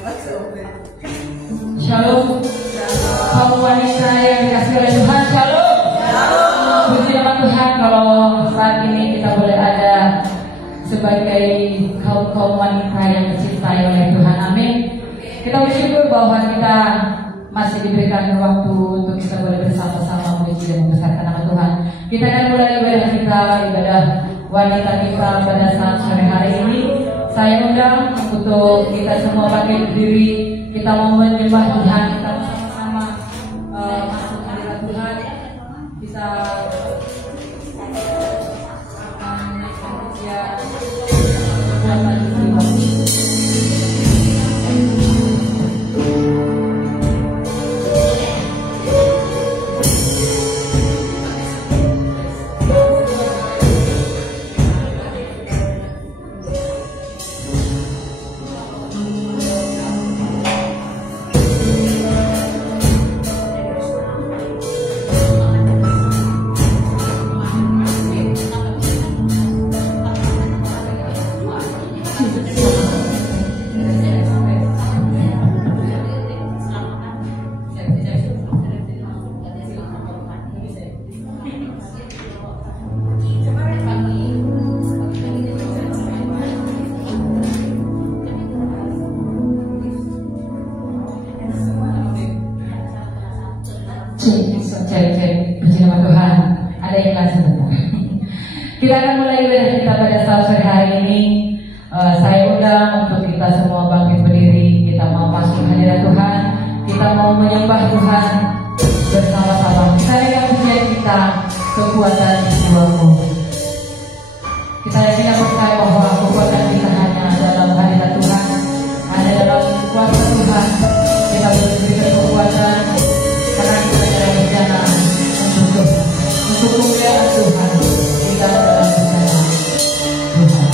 Shalom, kaum wanita yang dikasih oleh Tuhan. Shalom. Puji nama Tuhan kalau saat ini kita boleh ada sebagai kaum wanita yang dicintai oleh Tuhan. Amin. Kita bersyukur bahwa kita masih diberikan waktu untuk kita boleh bersama-sama memuji dan membesarkan nama Tuhan. Kita akan mulai ibadah kita, ibadah wanita kita pada saat sore hari ini. Saya undang untuk kita semua pakai berdiri. Kita mau menyembah Tuhan, kita bersama-sama masuk hadirat Tuhan. Bisa menaikkan pujian buat bagi kita. Kita akan mulai ibadah kita pada saat sore hari ini. Saya undang untuk kita semua bangkit berdiri. Kita mau masuk hadirat Tuhan. Kita mau menyembah Tuhan bersama-sama. Kita yang pujian kita, kekuatan jiwamu. Kita yakin dan percaya bahwa kekuatan kita hanya dalam hadirat Tuhan, hanya dalam kuasa Tuhan. Kita boleh diberikan kekuatan karena kita dalam perjalanan untuk kemuliaan Tuhan. Kita dalam perjalanan Tuhan.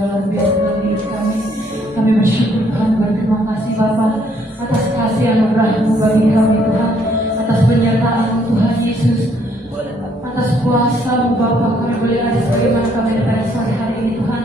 yang luar biasa dalam diri kami. Kami bersyukur Tuhan, berterima kasih Bapa atas kasih anugerah-Mu bagi kami Tuhan, atas penyertaan-Mu Tuhan Yesus, atas kuasa-Mu Bapa. Kami boleh ada sebagaimana kami pada sore hari ini Tuhan.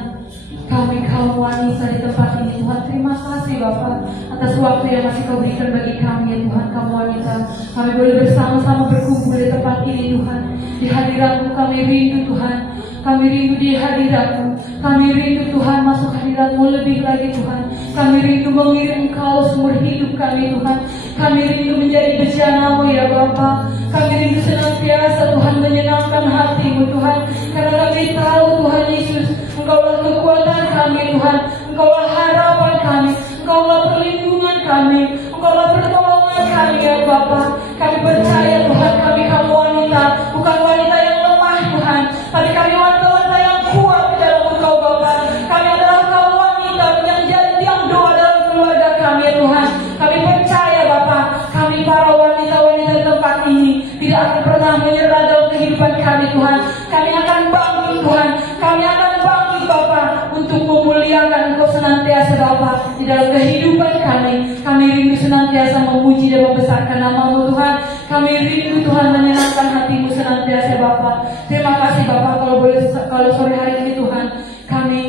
Kami kaum wanita di tempat ini Tuhan, terima kasih Bapa atas waktu yang masih Kau berikan bagi kami ya Tuhan. Kaum wanita, kami boleh bersama-sama berkumpul di tempat ini Tuhan. Di hadirat-Mu kami rindu Tuhan, kami rindu di hadirat-Mu. Kami rindu Tuhan masuk hadirat-Mu lebih lagi Tuhan. Kami rindu mengirim Engkau seumur hidup kami Tuhan. Kami rindu menjadi bejana-Mu ya Bapa. Kami rindu senantiasa Tuhan menyenangkan hati-Mu Tuhan. Karena kami tahu Tuhan Yesus, Engkaulah kekuatan kami Tuhan, Engkaulah harapan kami, Engkaulah perlindungan kami, Engkaulah pertolongan kami ya Bapa. Kami percaya Tuhan, kami kaum wanita, bukan wanita yang lemah Tuhan, tapi kami wanita-wanita yang kuat di dalam Engkau Bapa. Kami adalah kaum wanita yang jadi tiang doa dalam keluarga kami ya Tuhan. Kami percaya Bapa, kami para wanita-wanita di tempat ini tidak akan pernah menyerah dalam kehidupan kami Tuhan. Kami akan bangkit Tuhan, kami akan bangkit Bapa untuk memuliakan Engkau senantiasa Bapa di dalam kehidupan kami. Kami rindu senantiasa memuji dan membesarkan nama-Mu Tuhan. Kami rindu Tuhan menyenangkan hati-Mu senantiasa Bapa. Terima kasih Bapa, kalau sore hari ini Tuhan kami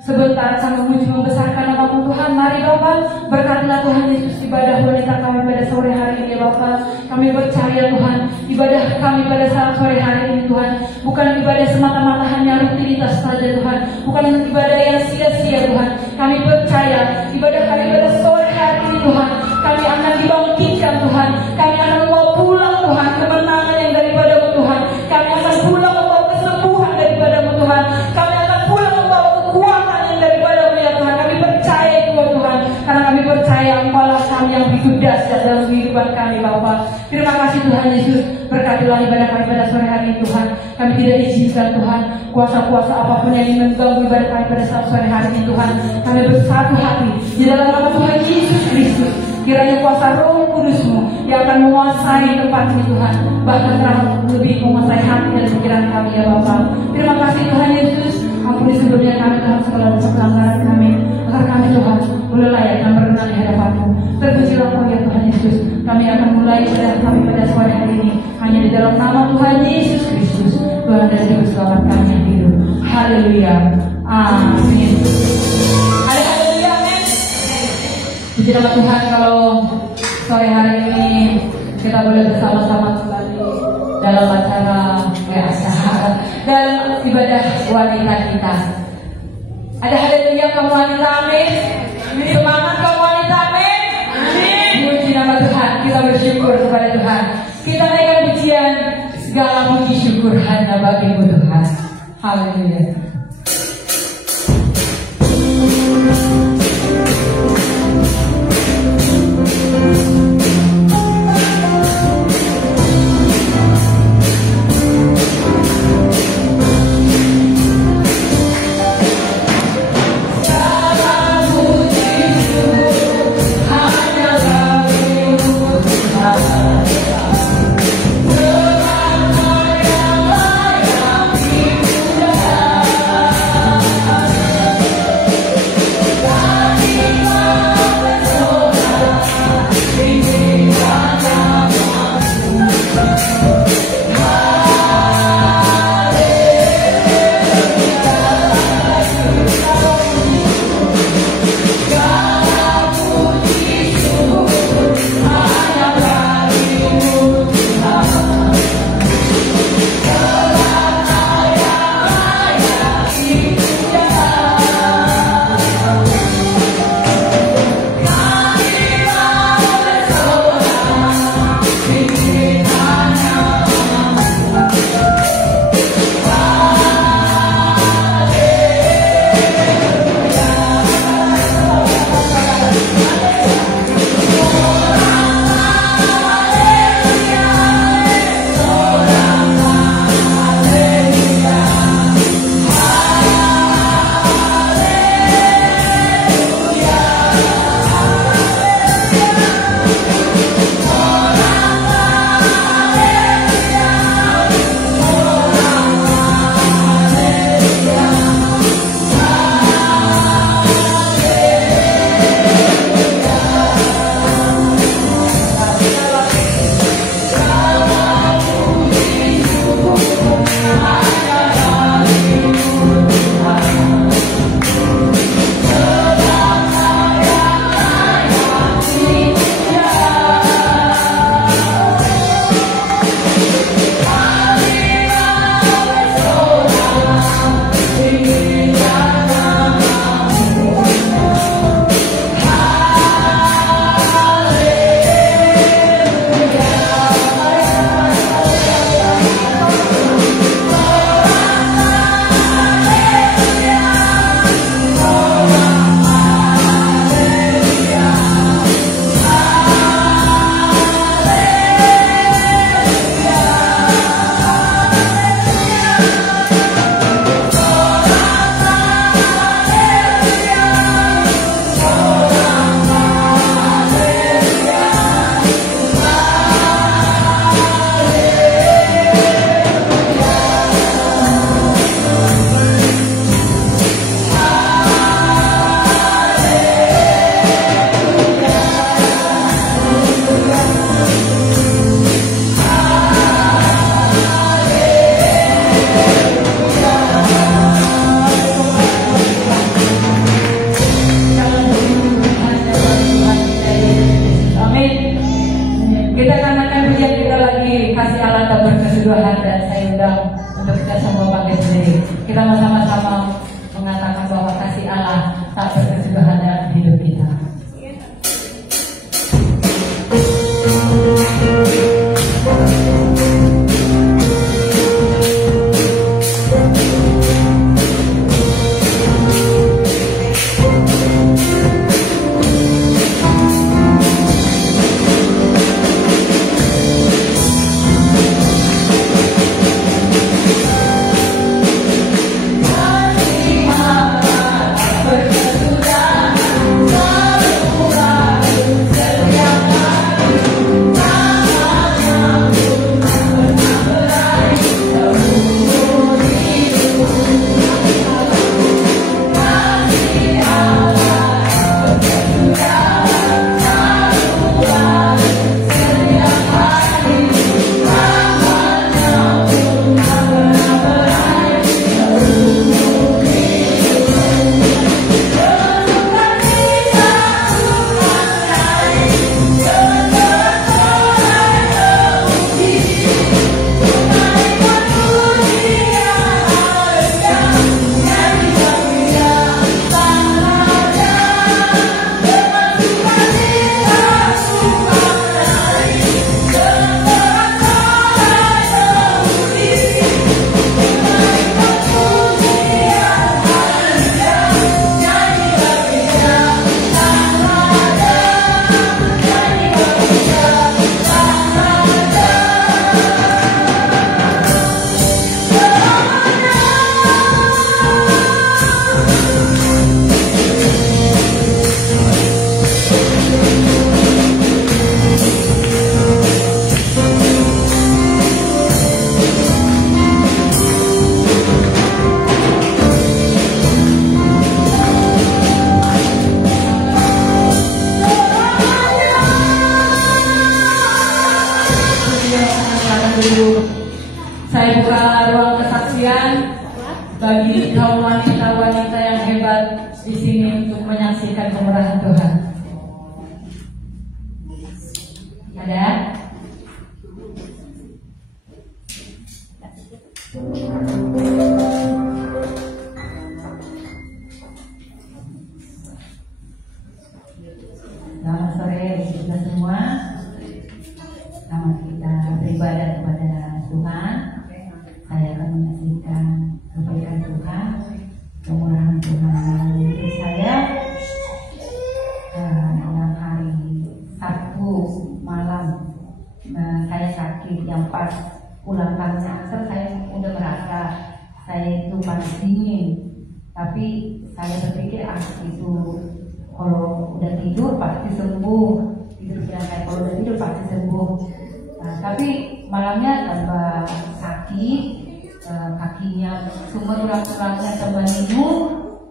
sebentar akan memuji membesarkan nama-Mu Tuhan. Mari Bapa, berkatilah Tuhan Yesus ibadah wanita kami pada sore hari ini Bapa. Kami percaya Tuhan, ibadah kami pada saat sore hari ini Tuhan bukan ibadah semata-mata hanya rutinitas saja Tuhan, bukan ibadah yang sia-sia Tuhan. Kami percaya ibadah kami pada sore hari ini Tuhan, kami akan dibangkitkan Tuhan. Kami akan membawa pulang Tuhan kemenangan yang daripada-Mu Tuhan. Kami akan pulang membawa kesembuhan daripada-Mu Tuhan. Kami akan pulang membawa kekuatan yang daripada-Mu ya Tuhan. Kami percaya itu ya Tuhan, karena kami percaya Engkaulah kami yang begitu dahsyat dalam kehidupan kami Bapa. Terima kasih Tuhan Yesus, berkatilah ibadah kami pada sore hari ini Tuhan. Kami tidak izinkan Tuhan kuasa-kuasa apapun yang ingin mengganggu ibadah kami pada saat sore hari ini Tuhan. Kami bersatu hati di dalam nama Tuhan Yesus Kristus. Kiranya kuasa Roh Kudus-Mu yang akan menguasai tempat ini Tuhan, bahkan terang lebih menguasai hati dan pikiran kami ya Bapa. Terima kasih Tuhan Yesus. Ampuni sebelumnya kami Tuhan segala dosa pelanggaran kami, agar kami Tuhan boleh layak dan berkenan di hadapan-Mu. Terpujilah Engkau ya Tuhan Yesus. Kami akan mulai ibadah kami pada sore hari ini hanya di dalam nama Tuhan Yesus Kristus, Tuhan dan Juru Selamat kami yang hidup. Haleluya. Amin. Haleluya. Amin. Puji nama Tuhan, kalau sore hari ini kita boleh bersama-sama kembali dalam acara dalam ibadah wanita kita. Ada haleluya kaum wanita, amin. Semangat kaum wanita, amin. Amin. Puji nama Tuhan, kita bersyukur kepada Tuhan. Kita naikkan pujian, segala puji syukur hanya bagi-Mu Tuhan. Haleluya. Dengan untuk kita semua bangkit sendiri. Kita sama-sama mengatakan bahwa kasih Allah tak berkesudahan dalam hidup kita. Saya buka ruang kesaksian bagi kaum wanita-wanita yang hebat di sini untuk menyaksikan kemurahan Tuhan. Ada? Selamat sore kita semua. Selamat kita beribadah kepada Tuhan. Saya akan menyaksikan kebaikan Tuhan, kemurahan Tuhan dalam hidup saya. Dalam hari Sabtu malam saya sakit, yang pas pulang kantor saya udah merasa saya itu panas dingin. Tapi saya berpikir itu kalau udah tidur pasti sembuh. Itu pikiran saya, kalau udah tidur pasti sembuh. Tapi malamnya tambah sakit, kakinya semua tulang-tulangnya tambah linglung,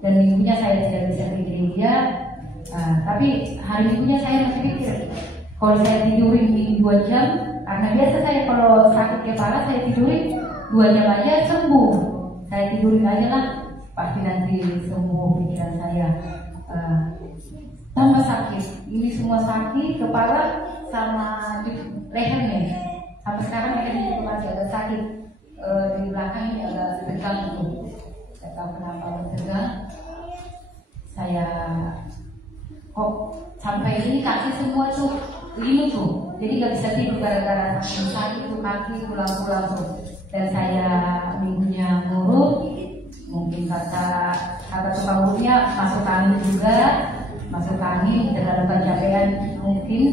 dan minggunya saya tidak bisa ke gereja. Tapi hari minggunya saya masih pikir kalau saya tidurin di 2 jam, karena biasa saya kalau sakit kepala saya tidurin 2 jam aja sembuh. Saya tidurin aja lah, pasti nanti sembuh pikiran saya. Tambah sakit, ini semua sakit, kepala sama lehernya. Sampai sekarang lehernya itu masih agak sakit, di belakang ini agak tegang itu. Saya tahu kenapa tegang. Saya kok sampai ini kaki semua tuh ini tuh, jadi nggak bisa tidur gara-gara sakit tuh kaki pulang-pulang tuh. Dan saya minggunya ngurut, mungkin kata tukang urutnya masuk angin juga. Masuk angin terhadap pencapaian mungkin,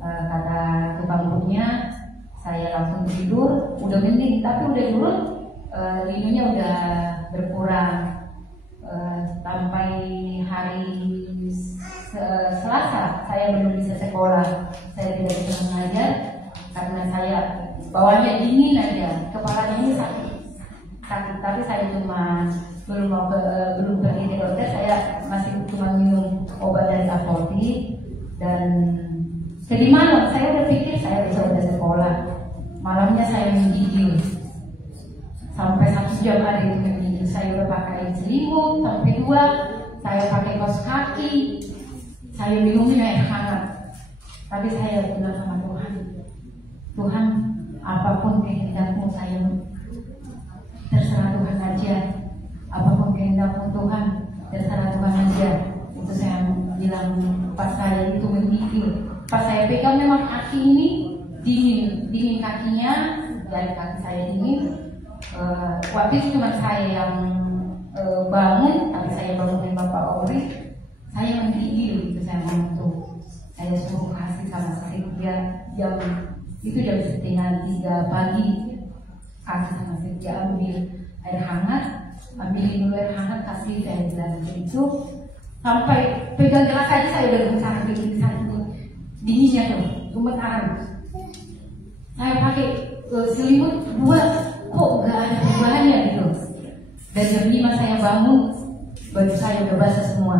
kata tukang urutnya. Saya langsung tidur, udah mending, tapi udah turun, linunya udah berkurang. Sampai hari Selasa saya belum bisa sekolah, saya tidak bisa mengajar karena saya bawahnya dingin aja, kepalanya ini sakit. Tapi saya belum pergi ke dokter, saya masih cuma minum obat dari apotek. Dan jadi malam saya udah pikir saya bisa udah sekolah, malamnya saya menggigil sampai 1 jam ada itu menggigil. Saya udah pakai selimut sampai 2, saya pakai kaos kaki, saya minumnya air hangat. Tapi saya bilang sama Tuhan, Tuhan apapun kehendakmu saya bilang pas saya itu menggigil. Pas saya pegang memang kaki ini dingin kakinya, dari kaki saya dingin. Waktu itu cuma saya yang bangun, tapi saya bangunin Bapak Ori. Saya menggigil itu, saya ngomong tuh, saya suruh kasih sama Setia jam itu jam 2:30 pagi, kasih sama Setia ambil air hangat, ambilin dulu air hangat, kasih, saya bilang itu sampai pegang gelas aja saya udah sakit dinginnya tuh, gemetaran. Saya pakai selimut 2, kok gak ada perubahannya gitu. Dan jam 5 saya bangun, baju saya udah basah semua,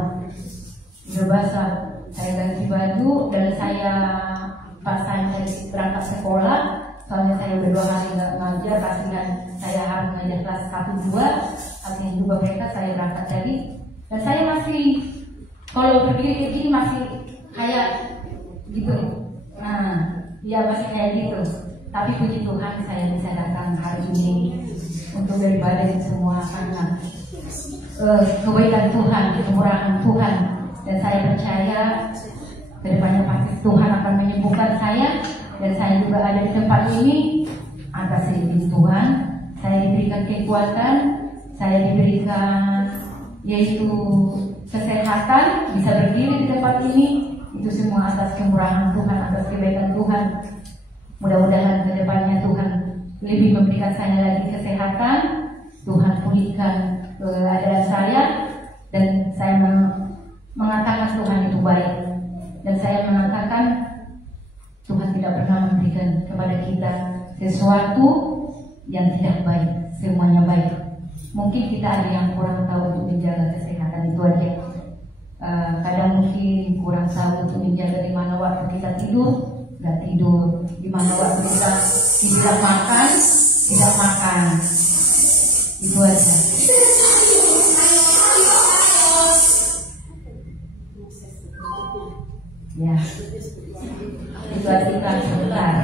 udah basah. Saya ganti baju dan saya pas saya berangkat sekolah, soalnya saya udah 2 hari nggak ngajar, kasihan saya harus ngajar kelas 1-2, artinya juga mereka saya berangkat tadi. Dan saya masih, kalau berdiri kayak gini masih kayak gitu. Nah, ya masih kayak gitu. Tapi puji Tuhan saya bisa datang hari ini untuk beribadah semua karena kebaikan Tuhan, kemurahan Tuhan. Dan saya percaya kedepannya pasti Tuhan akan menyembuhkan saya. Dan saya juga ada di tempat ini atas izin Tuhan. Saya diberikan kekuatan, saya diberikan yaitu kesehatan, bisa berdiri di tempat ini. Itu semua atas kemurahan Tuhan, atas kebaikan Tuhan. Mudah-mudahan kedepannya Tuhan lebih memberikan saya lagi kesehatan. Tuhan pulihkan keadaan saya. Dan saya mengatakan Tuhan itu baik. Dan saya mengatakan Tuhan tidak pernah memberikan kepada kita sesuatu yang tidak baik. Semuanya baik. Mungkin kita ada yang kurang tahu untuk menjaga kesehatan, itu aja. Kadang mungkin kurang tahu untuk menjaga di mana waktu kita tidur, nggak tidur, di mana waktu kita tidak makan, tidak makan. Itu aja. Ya, itu artinya sebentar.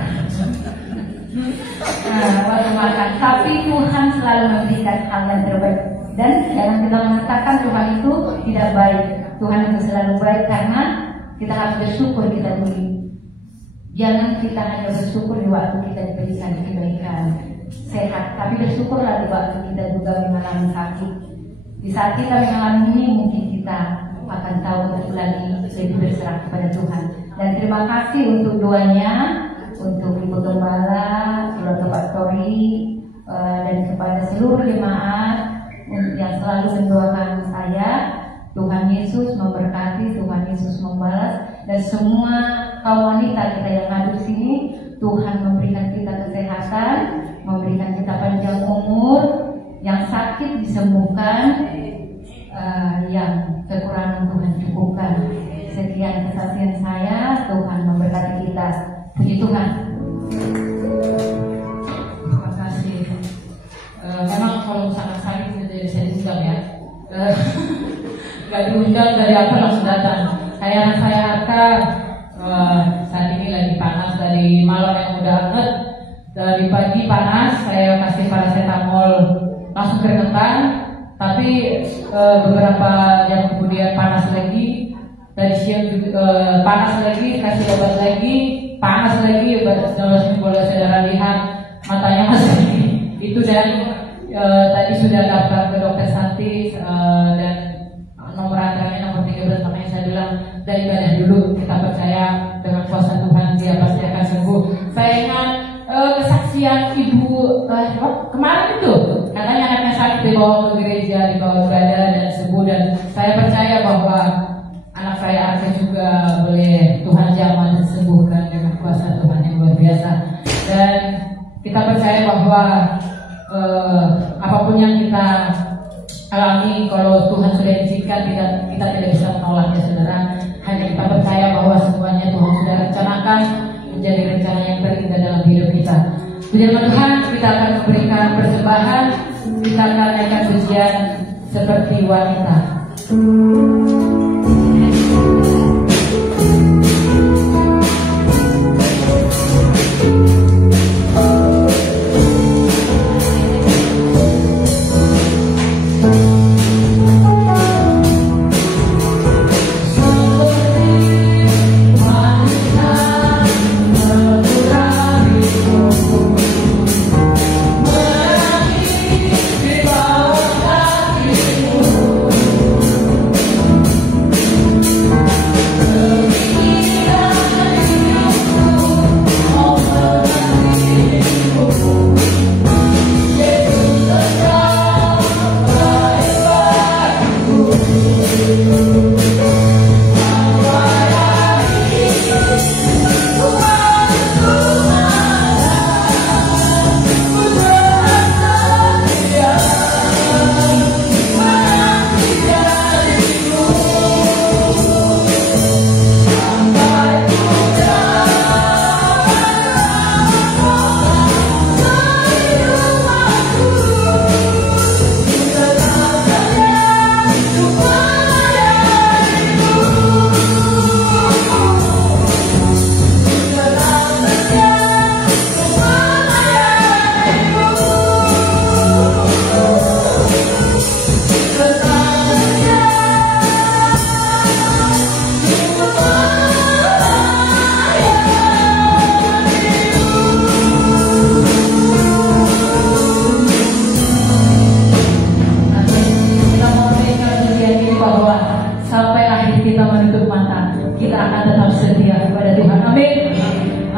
Waktu makan. Tapi Tuhan selalu memberikan hal yang terbaik. Dan jangan kita mengatakan Tuhan itu tidak baik. Tuhan itu selalu baik karena kita harus bersyukur kita dulu. Jangan kita hanya bersyukur di waktu kita diberikan kebaikan sehat, tapi bersyukurlah di waktu kita juga mengalami sakit. Di saat kita mengalami ini mungkin kita akan tahu betul lagi lebih berserah kepada Tuhan. Dan terima kasih untuk doanya untuk Ibu Gembala, keluarga Pak Tori, dan kepada seluruh jemaat yang selalu mendoakan saya. Tuhan Yesus memberkati, Tuhan Yesus membalas, dan semua kaum wanita kita yang ada di sini, Tuhan memberikan kita kesehatan, memberikan kita panjang umur, yang sakit disembuhkan, yang kekurangan Tuhan cukupkan. Sekian kesaksian saya, Tuhan memberkati kita. Puji Tuhan. Terima kasih. Memang kalau sangat sakit tidak bisa diundang ya. Gak diundang dari apa langsung datang. Kayak saya Arka saat ini lagi panas, dari malam yang udah anget, dari pagi panas, saya kasih paracetamol langsung keringetan. Tapi beberapa jam kemudian panas lagi, dari siang juga panas lagi, kasih obat lagi, panas lagi, boleh saudara lihat matanya masih itu. Dan tadi sudah daftar ke dokter Santi, dan nomor antaranya nomor 13, makanya saya bilang dari ibadah dulu, kita percaya dengan kuasa Tuhan dia pasti akan sembuh. Saya ingat kesaksian ibu kemarin itu, katanya anaknya sakit dibawa ke gereja, dibawa ibadah dan sembuh. Dan saya percaya bahwa anak saya Arka juga boleh Tuhan jamah dan sembuhkan dengan kuasa Tuhan yang luar biasa. Dan kita percaya bahwa apapun yang kita alami, kalau Tuhan sudah izinkan, kita tidak bisa menolaknya, saudara. Hanya kita percaya bahwa semuanya Tuhan sudah rencanakan menjadi rencana yang terindah dalam hidup kita. Puji Tuhan, kita akan memberikan persembahan, kita akan naikkan pujian seperti wanita.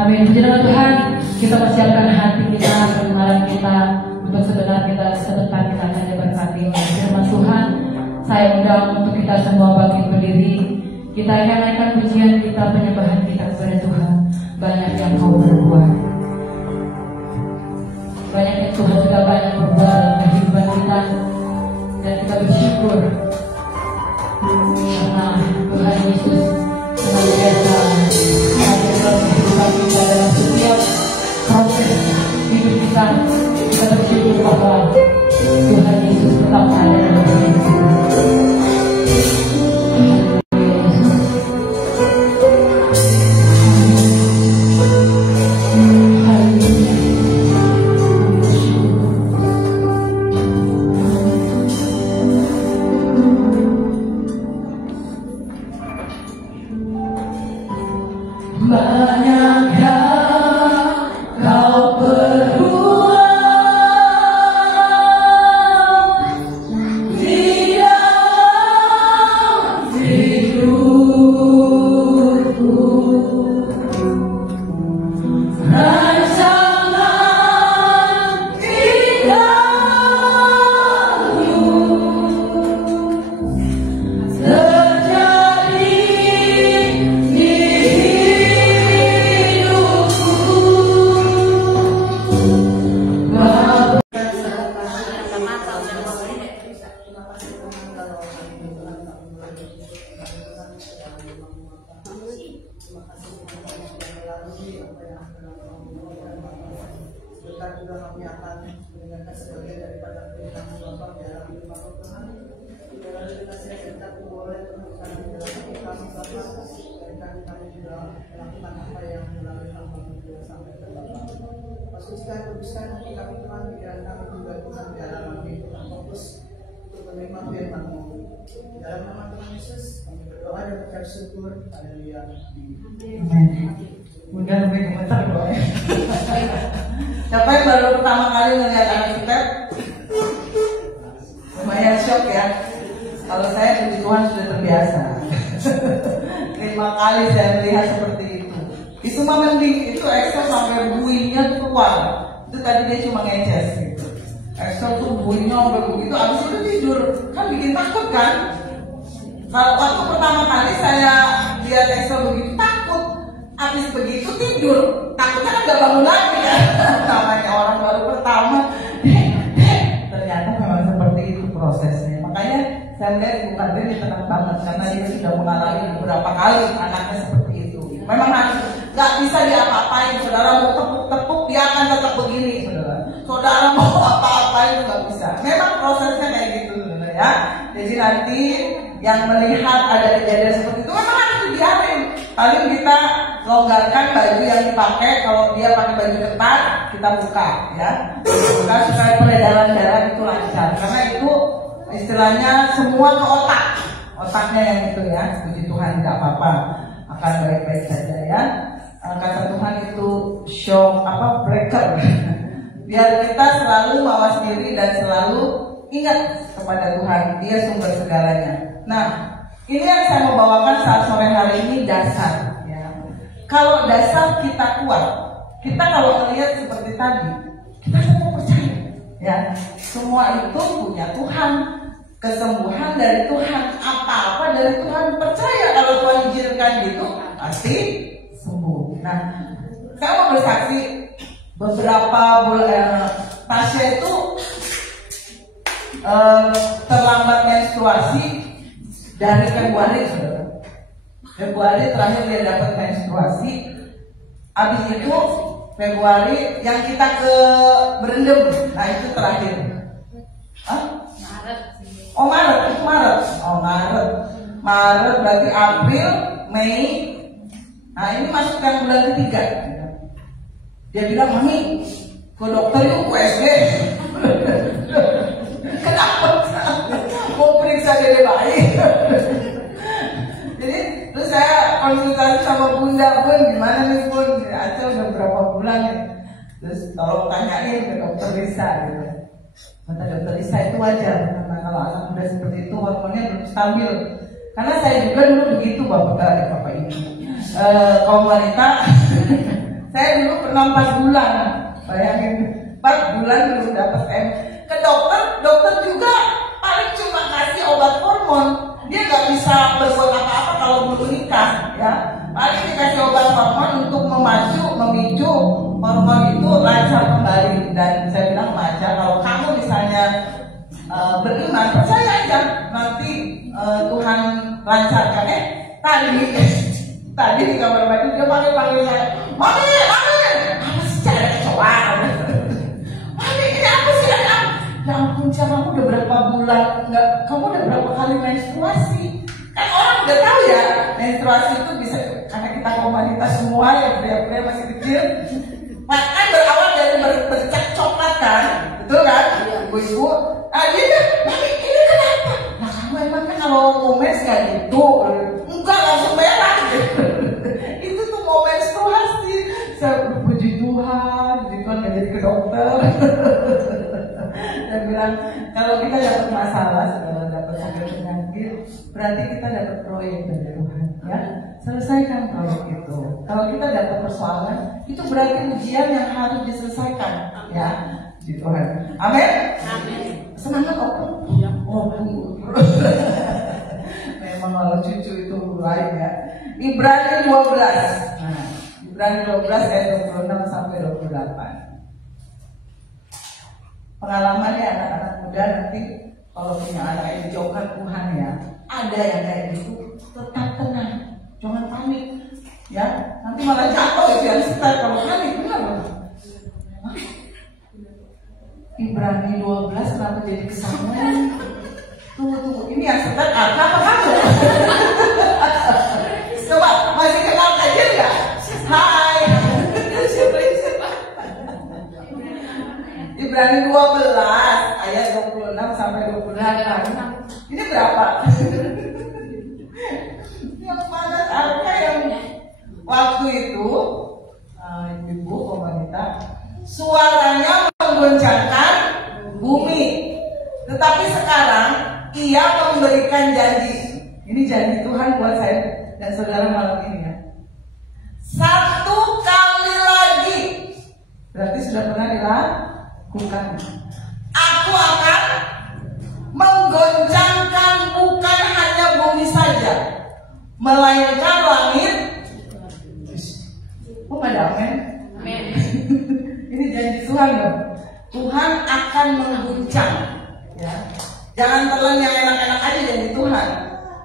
Amin. Puji nama Tuhan, kita persiapkan hati kita, pendengaran kita, untuk sebentar kita sebentar kita akan diberkati oleh firman Tuhan. Saya undang untuk kita semua bangkit berdiri. Kita akan naikkan pujian kita, penyembahan kita kepada Tuhan. Banyak yang kau berbuat, banyak yang Tuhan sudah banyak berbuat dalam kehidupan kita, dan kita bersyukur karena Tuhan Yesus senantiasa hadir dalam kehidupan kita dalam setiap proses hidup kita. Kita bersyukur bahwa Tuhan Yesus tetap ada dalam hidup kita. Udah lebih gemetar loh. Siapa yang baru pertama kali melihat anak step? Lumayan shock ya. Kalau saya puji Tuhan sudah terbiasa. 5 kali saya melihat seperti itu. Itu mah mending, itu Excel sampai buinya keluar. Itu tadi dia cuma ngeces gitu. Excel tuh buinya sampai begitu, abis itu tidur. Kan bikin takut kan? Kalau waktu pertama kali saya lihat Excel begitu takut. Habis begitu tidur, takutnya kan gak bangun lagi ya. Namanya orang baru pertama. Ternyata memang seperti itu prosesnya. Makanya saya melihat Ibu Kadri tenang banget karena dia sudah mengalami beberapa kali anaknya seperti itu. Memang gak bisa diapa-apain. Saudara mau tepuk-tepuk dia akan tetap begini, saudara. Saudara mau apa-apain gak bisa. Memang prosesnya kayak gitu, saudara ya. Jadi nanti yang melihat ada kejadian seperti itu memang harus dibiarin. Paling kita longgarkan baju yang dipakai. Kalau dia pakai baju ketat, kita buka ya. Buka supaya peredaran darah itu lancar. Karena itu istilahnya semua ke otak. Otaknya yang itu ya. Puji Tuhan, tidak apa-apa, akan baik-baik saja ya. Kata Tuhan itu shock breaker. Biar kita selalu mawas diri dan selalu ingat kepada Tuhan. Dia sumber segalanya. Nah, ini yang saya mau bawakan saat sore hari ini dasar ya. Kalau dasar kita kuat, kita kalau melihat seperti tadi, kita semua percaya ya. Semua itu punya Tuhan, kesembuhan dari Tuhan, apa-apa dari Tuhan. Percaya kalau Tuhan izinkan gitu, pasti sembuh. Nah, saya mau bersaksi beberapa bulan Tasya itu terlambat menstruasi dari Februari, saudara. Februari terakhir dia dapat menstruasi. Habis itu Februari yang kita ke berendam, nah itu terakhir. Maret. Oh Maret, itu Maret. Oh Maret. Maret berarti April, Mei. Nah ini masuk yang bulan ketiga. Dia bilang, Mami, ke dokter yuk, USG. Kenapa? Mau periksa diri baik. Jadi terus saya konsultasi sama Bunda, Bun, gimana nih Bun? Acel udah berapa bulan nih? Terus tolong tanyain ke dokter Lisa gitu. Kata dokter Lisa itu wajar karena kalau anak muda seperti itu hormonnya belum stabil. Karena saya juga dulu begitu bapak ibu. Kaum wanita Saya dulu pernah 4 bulan, bayangin 4 bulan belum dapat M. Ke dokter juga paling cuma kasih obat hormon. Dia nggak bisa berbuat apa-apa kalau belum menikah, ya. Paling dikasih obat hormon untuk memicu hormon itu lancar kembali. Dan saya bilang Maja, kalau kamu misalnya beriman, percaya aja nanti Tuhan lancarkan. Tadi di kamar mandi dia panggil saya, mami, apa sih cara kecoa? Mami, ini apa sih? Ya ampun, kamu udah berapa bulan kamu udah berapa kali menstruasi? Kan orang udah tahu ya, menstruasi itu bisa karena kita komunitas semua yang pria-pria masih kecil. Kan berawal dari bercak coklat kan, betul kan? Ibu-ibu, dia mami ini kenapa? Nah kamu emang kan kalau mau mens nggak gitu? Enggak, langsung merah gitu. Itu tuh mau menstruasi. Saya puji Tuhan nggak jadi ke dokter. Dan bilang kalau kita dapat masalah, kalau dapat sakit penyakit, berarti kita dapat proyek dari Tuhan, ya. Selesaikan proyek itu. Kalau kita dapat persoalan, itu berarti ujian yang harus diselesaikan, ya, di Tuhan. Amin. Semangat kok. Memang kalau cucu itu lain, ya. Ibrani 12. Nah, Ibrani 12 ayat 26 sampai 28. Pengalamannya anak-anak muda nanti kalau punya anak yang dijauhkan Tuhan, ya, ada yang kayak gitu, tetap tenang, jangan panik, ya. Nanti malah jatuh itu yang setar kalau panik, benar. Ibrani 12 kenapa jadi kesana? Tunggu, ini yang setar apa kamu? Coba masih kenal aja nggak? Hai. Ibrani 12 ayat 26 sampai 28. Ini berapa? Yang mana apa yang waktu itu ibu wanita suaranya menggoncangkan bumi, tetapi sekarang ia memberikan janji. Ini janji Tuhan buat saya dan saudara malam ini, ya. 1 kali lagi, berarti sudah pernah dilakukan. Aku akan menggoncangkan bukan hanya bumi saja, melainkan langit. Oh, pada amin. Ini janji Tuhan loh. Tuhan akan mengguncang, ya. Jangan telan yang enak-enak aja janji Tuhan.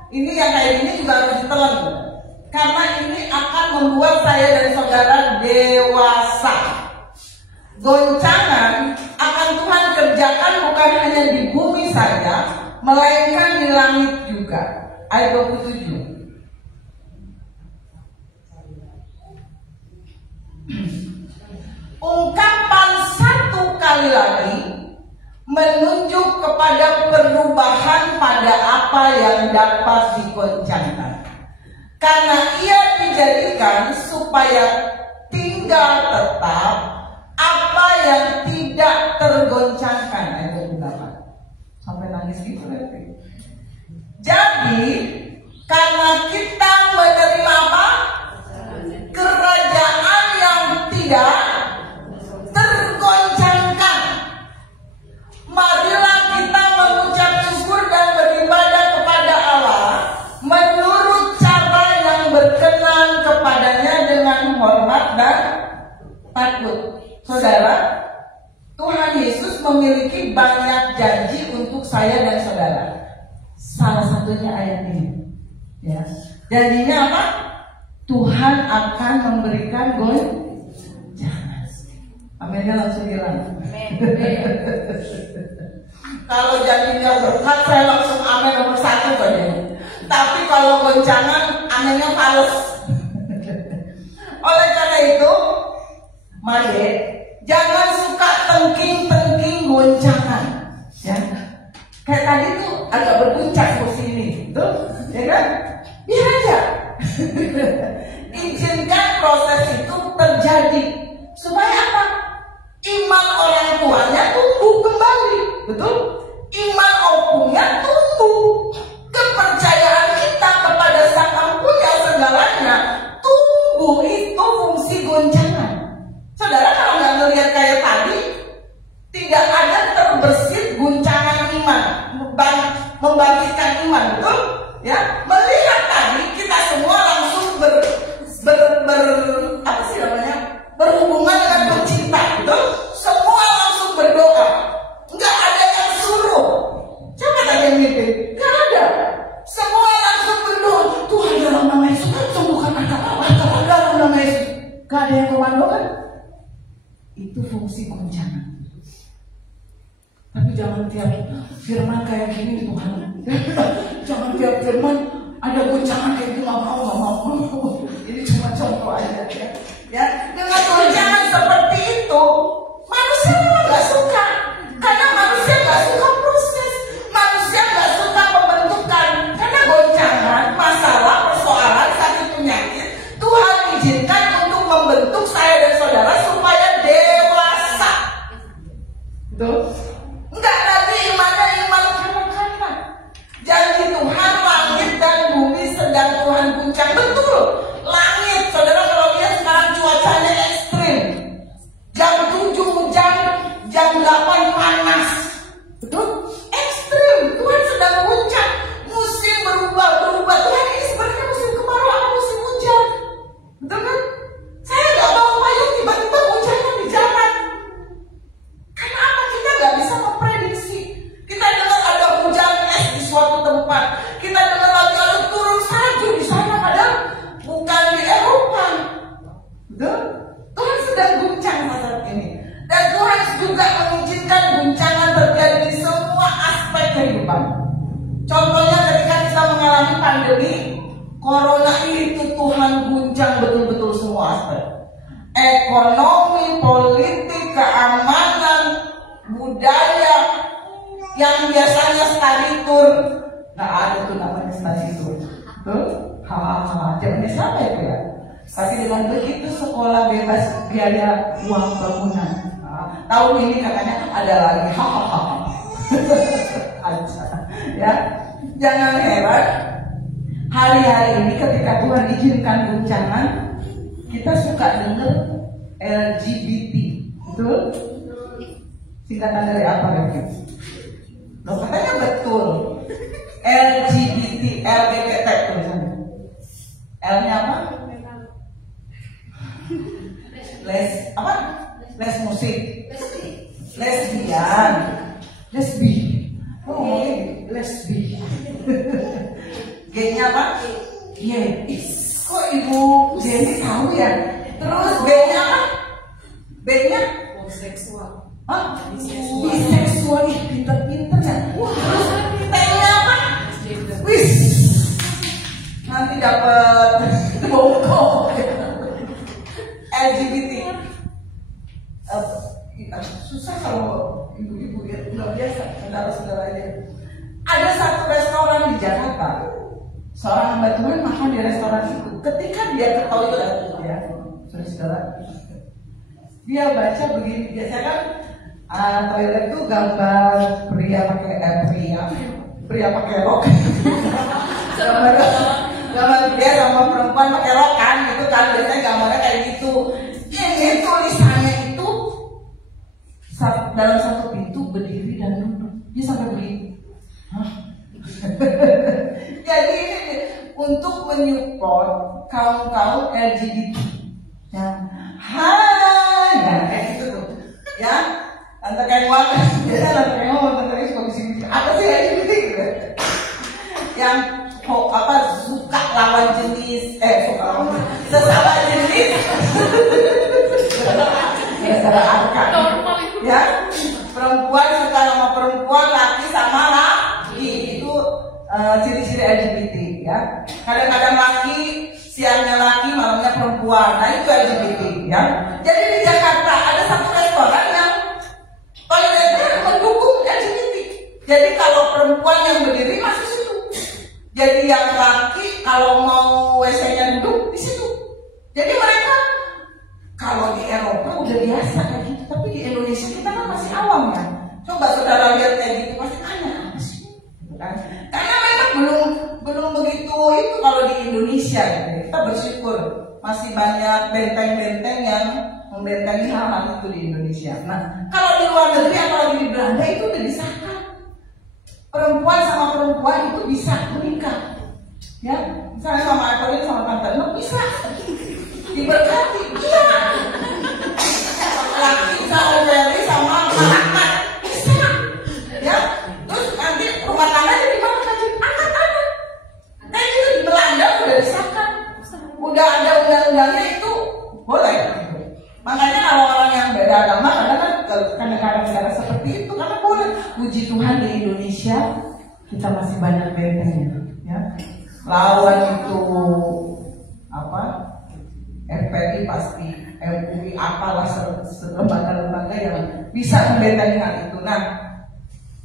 Ini yang kayak gini juga harus ditelan, karena ini akan membuat saya dan saudara dewasa. Goncangan akan Tuhan kerjakan bukan hanya di bumi saja, melainkan di langit juga. Ayat 27. Ungkapan 1 kali lagi menunjuk kepada perubahan pada apa yang dapat digoncangkan. Karena ia dijadikan supaya tinggal tetap apa yang tidak tergoncangkan. Ayat 28. Sampai nangis gitu nanti. Jadi karena kita menerima apa? Kerajaan yang tidak tergoncangkan, marilah kita mengucap syukur dan beribadah kepada Allah menurut cara yang berkenan kepadanya dengan hormat dan takut. Saudara, Tuhan Yesus memiliki banyak janji untuk saya dan saudara. Salah satunya ayat ini, ya. Janjinya apa? Tuhan akan memberikan goncangan. Aminnya langsung hilang. Kalau janjinya berkat, saya langsung amin nomor 1 badannya. Tapi kalau goncangan, aminnya fals. Oleh karena itu, mari jangan suka tengking-tengking goncangan, ya. Kayak tadi tuh agak berguncang kursi ini, tuh, ya kan? Biar aja. Izinkan proses itu terjadi supaya apa? Iman orang tuanya tumbuh kembali, betul? Iman opungnya tumbuh. Kepercayaan kita kepada Sang Yang Punya segalanya tumbuh. Itu fungsi goncangan. membangkitkan iman, betul? Ya, melihat tadi kita semua langsung apa sih namanya, berhubungan dengan pencinta, betul? Semua langsung berdoa, nggak ada yang suruh. Coba tanya yang mimpi, nggak ada. Semua langsung berdoa, Tuhan dalam nama Yesus sembuhkan anak dalam nama Yesus. Gak ada yang komando kan? Itu fungsi guncangan. Tapi jangan tiap firman kayak gini Tuhan. Jangan tiap firman ada guncangan kayak gini, nggak mau. Ini cuma contoh aja ya. Ya, dengan guncangan seperti itu, manusia memang nggak suka. Karena manusia nggak suka proses, manusia nggak suka pembentukan. Karena goncangan, masalah, persoalan, sakit, penyakit, Tuhan izinkan untuk membentuk saya dan saudara supaya dewasa. Tuh. Enggak lagi imannya iman kanak-kanak. Janji Tuhan, langit dan bumi sedang Tuhan guncang. Betul. Langit, saudara kalau lihat sekarang cuacanya ekstrim. Jam 7 hujan, jam 8 panas. Betul? Ekstrim. Tuhan sedang guncang. Musim berubah. Tuhan ini sebenarnya musim kemarau atau musim hujan. Betul kan? Saya nggak bawa payung, tiba-tiba hujannya di jalan. Kenapa kita nggak bisa memprediksi? Kita dengar ada hujan es di suatu tempat, kita dengar lagi ada turun salju di sana, padahal bukan di Eropa. Betul? Tuhan sedang guncang saat ini, dan Tuhan juga mengizinkan guncangan terjadi di semua aspek kehidupan. Contohnya ketika kita mengalami pandemi Corona itu, Tuhan guncang betul-betul semua aspek. Ekonomi, politik, keamanan, budaya, yang biasanya study tour, nggak ada tuh namanya study tour. Tuh, jamannya siapa ya kira? Tapi dengan begitu sekolah bebas biaya uang bangunan. Tahun ini katanya ada lagi, aja, ya. Jangan heran. Hari-hari ini ketika Tuhan izinkan guncangan, kita suka dengar LGBT, betul? Singkatan dari apa lagi? Loh, katanya betul. LGBT, LGBT tulisannya. L-nya apa? Les apa? Les musik. Lesbian. Lesbi. Oh, lesbi. G-nya apa? Gay. Kok Ibu Jenny tahu ya? Terus B-nya apa? B-nya? Biseksual. Hah? Biseksual. Pinter-pinter ya? Wah. T-nya apa? Wis. Nanti dapat bongkok. LGBT. Susah kalau ibu-ibu ya, luar biasa. Saudara-saudaranya. Ada satu restoran di Jakarta. Seorang hamba Tuhan makan di restoran itu. Ketika dia ke toilet, ya, saudara, dia baca begini. Biasanya kan toilet itu gambar pria pakai rok. gambar pria sama perempuan pakai rok kan, itu kan biasanya gambarnya kayak gitu. Ini tulisannya itu dalam satu pintu berdiri dan duduk. Dia sampai begini. Jadi ini untuk menyupport kaum LGBT. Ya, kayak gitu tuh. Ya, tante kayak biasa tante kayak tante kayak suka bisik-bisik. Apa sih LGBT? Yang suka lawan jenis, sesama jenis. Saudara angkat. Ya, perempuan suka sama perempuan, laki sama laki. Itu ciri-ciri LGBT ya. Kadang-kadang laki, siangnya laki, malamnya perempuan. Nah itu LGBT ya. Jadi di Jakarta ada satu restoran yang toiletnya mendukung LGBT. Jadi kalau perempuan yang berdiri masuk situ. Jadi yang laki kalau mau WC-nya duduk di situ. Jadi mereka kalau di Eropa udah biasa kayak gitu, tapi di Indonesia kita kan masih awam ya. Coba saudara lihat kayak gitu pasti tanya apa sih? Karena memang belum begitu itu kalau di Indonesia gitu. Kita bersyukur masih banyak benteng-benteng yang membentengi hal-hal itu di Indonesia. Nah, kalau di luar negeri apalagi di Belanda itu udah disahkan. Perempuan sama perempuan perempuan itu bisa menikah. Ya, misalnya sama Evelyn sama Tante Nur bisa diberkati, iya. Laki sama Ferry sama anak bisa, ya. Terus nanti rumah tangga jadi mana lagi? Anak-anak. Nah itu di Belanda udah disahkan, udah ada undang-undangnya itu boleh. Makanya kalau orang yang beda agama kadang-kadang negara seperti itu karena boleh. Puji Tuhan di Indonesia kita masih banyak bentengnya, ya. Lawan itu apa? FPI pasti, MUI apalah lembaga-lembaga yang bisa membentengi hal itu. Nah,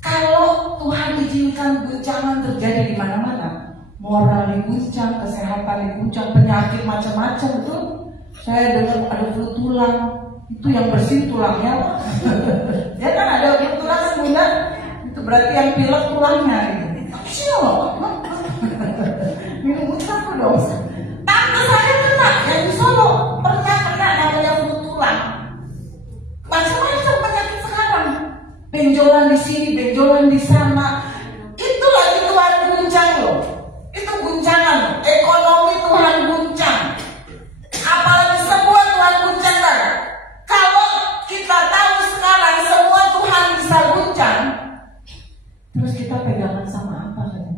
kalau Tuhan izinkan guncangan terjadi di mana-mana, moral diguncang, kesehatan diguncang, penyakit macam-macam itu, saya dengar ada flu tulang, itu yang bersih tulangnya. Ya kan ada flu tulang kan Bunda, itu berarti yang pilek tulangnya gitu. Minum apa dong? Tante saya kena yang di Solo pernah kena namanya flu tulang. Macam-macam penyakit sekarang. Benjolan di sini, benjolan di sana. Itu lagi Tuhan guncang loh. Itu guncangan. Ekonomi Tuhan guncang. Apalagi semua Tuhan guncang kan? Kalau kita tahu sekarang semua Tuhan bisa guncang, terus kita pegangan sama apa kan?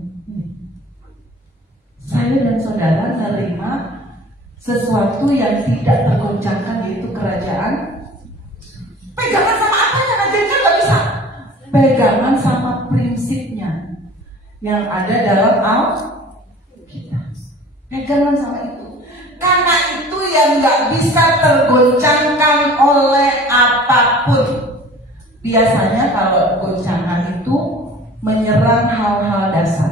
Saya dan saudara menerima sesuatu yang tidak tergoncangkan, yaitu kerajaan. Pegangan sama apa yang ajarkan nggak bisa. Pegangan sama prinsipnya yang ada dalam Alkitab. Pegangan sama itu. Karena itu yang nggak bisa tergoncangkan oleh apapun. Biasanya kalau goncangan itu menyerang hal-hal dasar,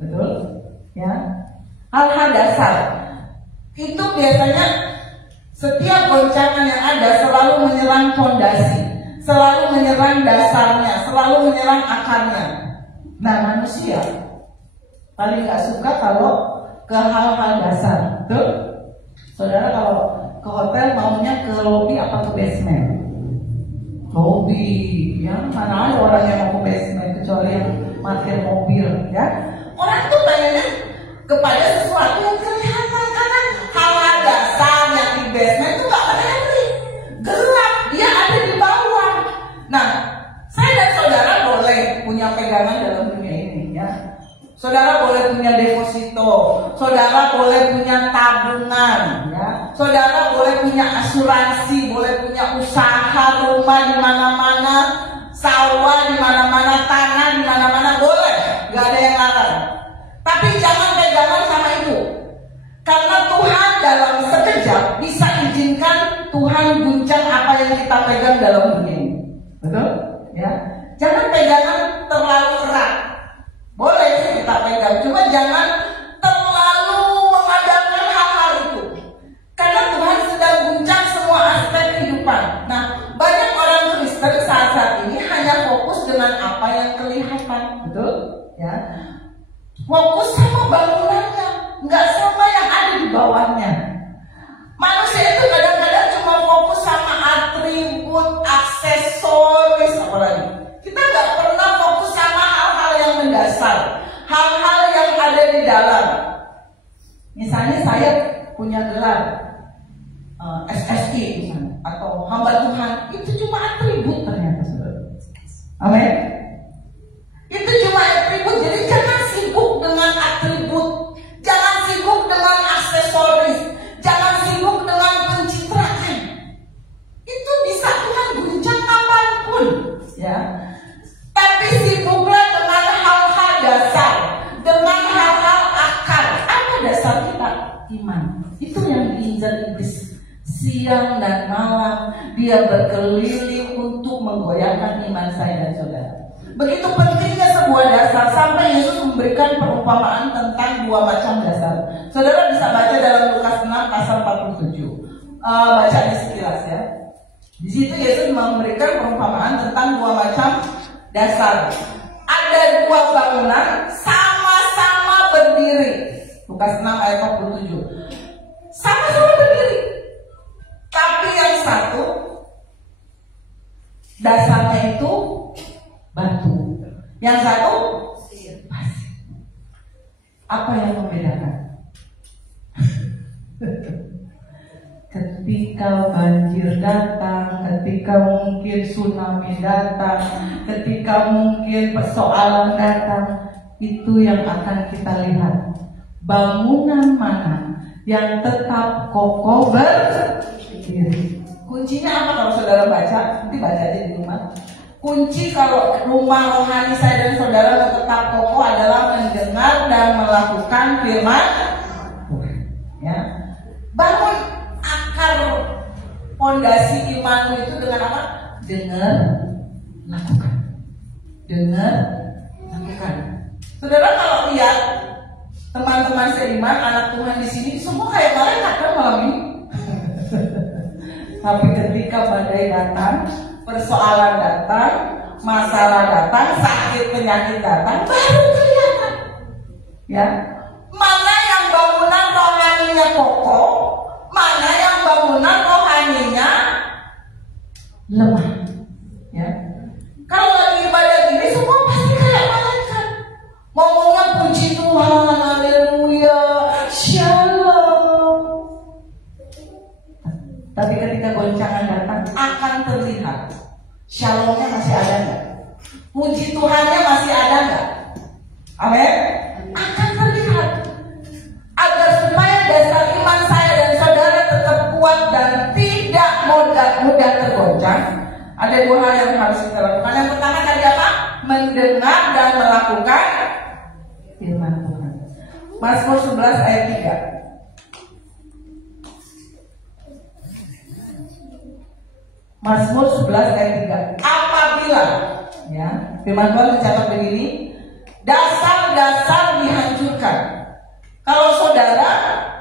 betul? Ya. Hal-hal dasar itu biasanya setiap goncangan yang ada selalu menyerang fondasi, selalu menyerang dasarnya, selalu menyerang akarnya. Nah manusia paling gak suka kalau ke hal-hal dasar, betul? Saudara kalau ke hotel maunya ke lobby apa ke basement? Lobby, ya mana ada orang yang mau ke basement kecuali yang parkir mobil, ya. Orang tuh kayaknya kepada sesuatu yang kelihatan karena hal-hal dasar yang di basement itu gak menarik, gelap, dia ada di bawah. Nah, saya dan saudara boleh punya pegangan dalam dunia ini, ya. Saudara boleh punya deposito, saudara boleh punya tabungan, ya. Saudara boleh punya asuransi, boleh punya usaha, rumah di mana-mana, sawah di mana-mana, tanah di mana-mana, boleh, gak ada yang larang. Tapi jangan pegangan sama itu. Karena Tuhan dalam sekejap bisa izinkan Tuhan guncang apa yang kita pegang dalam dunia ini. Betul? Ya. Jangan pegangan terlalu erat. Boleh sih kita pegang, cuma jangan terlalu mengadakan hal-hal itu. Karena Tuhan sedang guncang semua aspek kehidupan. Nah, banyak orang Kristen saat ini hanya fokus dengan apa yang kelihatan. Betul? Ya. Fokus sama bangunannya, nggak sama yang ada di bawahnya. Manusia itu kadang-kadang cuma fokus sama atribut, aksesoris, apa lagi. Kita nggak pernah fokus sama hal-hal yang mendasar, hal-hal yang ada di dalam. Misalnya saya punya gelar SSI misalnya, atau hamba Tuhan, itu cuma atribut ternyata, saudara. Amin. Itu cuma atribut, jadi jangan sibuk dengan atribut, jangan sibuk dengan aksesoris, jangan sibuk dengan pencitraan. Itu bisa Tuhan guncang kapanpun, ya. Tapi sibuklah dengan hal-hal dasar, dengan hal-hal akar. Apa dasar kita? Iman. Itu yang diincar iblis siang dan malam. Dia berkeliling untuk menggoyahkan iman saya dan saudara. Begitu pentingnya sebuah dasar sampai Yesus memberikan perumpamaan tentang dua macam dasar. Saudara bisa baca dalam Lukas 6 pasal 47. Baca di sekilas ya. Di situ Yesus memberikan perumpamaan tentang dua macam dasar. Ada dua bangunan sama-sama berdiri. Lukas 6 ayat 47. Sama-sama berdiri. Tapi yang satu dasarnya itu batu, yang satu pasir. Apa yang membedakan? Ketika banjir datang, ketika mungkin tsunami datang, ketika mungkin persoalan datang, itu yang akan kita lihat. Bangunan mana yang tetap kokoh berdiri? Kuncinya apa kalau saudara baca? Nanti baca aja di rumah. Kunci kalau rumah rohani saya dan saudara tetap kokoh adalah mendengar dan melakukan firman Tuhan. Ya, bangun akar fondasi imanmu itu dengan apa? Dengar, lakukan. Dengar, lakukan. Saudara kalau lihat teman-teman seiman, anak Tuhan di sini semua kayak malaikat kan malam ini. Tapi ketika badai datang, persoalan datang, masalah datang, sakit penyakit datang, baru kelihatan. Ya, mana yang bangunan rohaninya kokoh, mana yang bangunan rohaninya lemah. Ya, kalau lagi ibadah ini semua pasti kayak malaikat. Ngomongnya puji Tuhan, haleluya, shalom. Tapi ketika goncangan datang akan terlihat shalomnya masih ada nggak? Puji Tuhannya masih ada nggak? Amin. Akan terlihat. Agar supaya dasar iman saya dan saudara tetap kuat dan tidak mudah tergoncang, ada dua hal yang harus kita lakukan. Yang pertama tadi apa? Mendengar dan melakukan firman Tuhan. Mazmur 11 ayat 3. Mazmur 11 ayat 3. Apabila, ya, firman Tuhan mencatat begini, dasar-dasar dihancurkan. Kalau saudara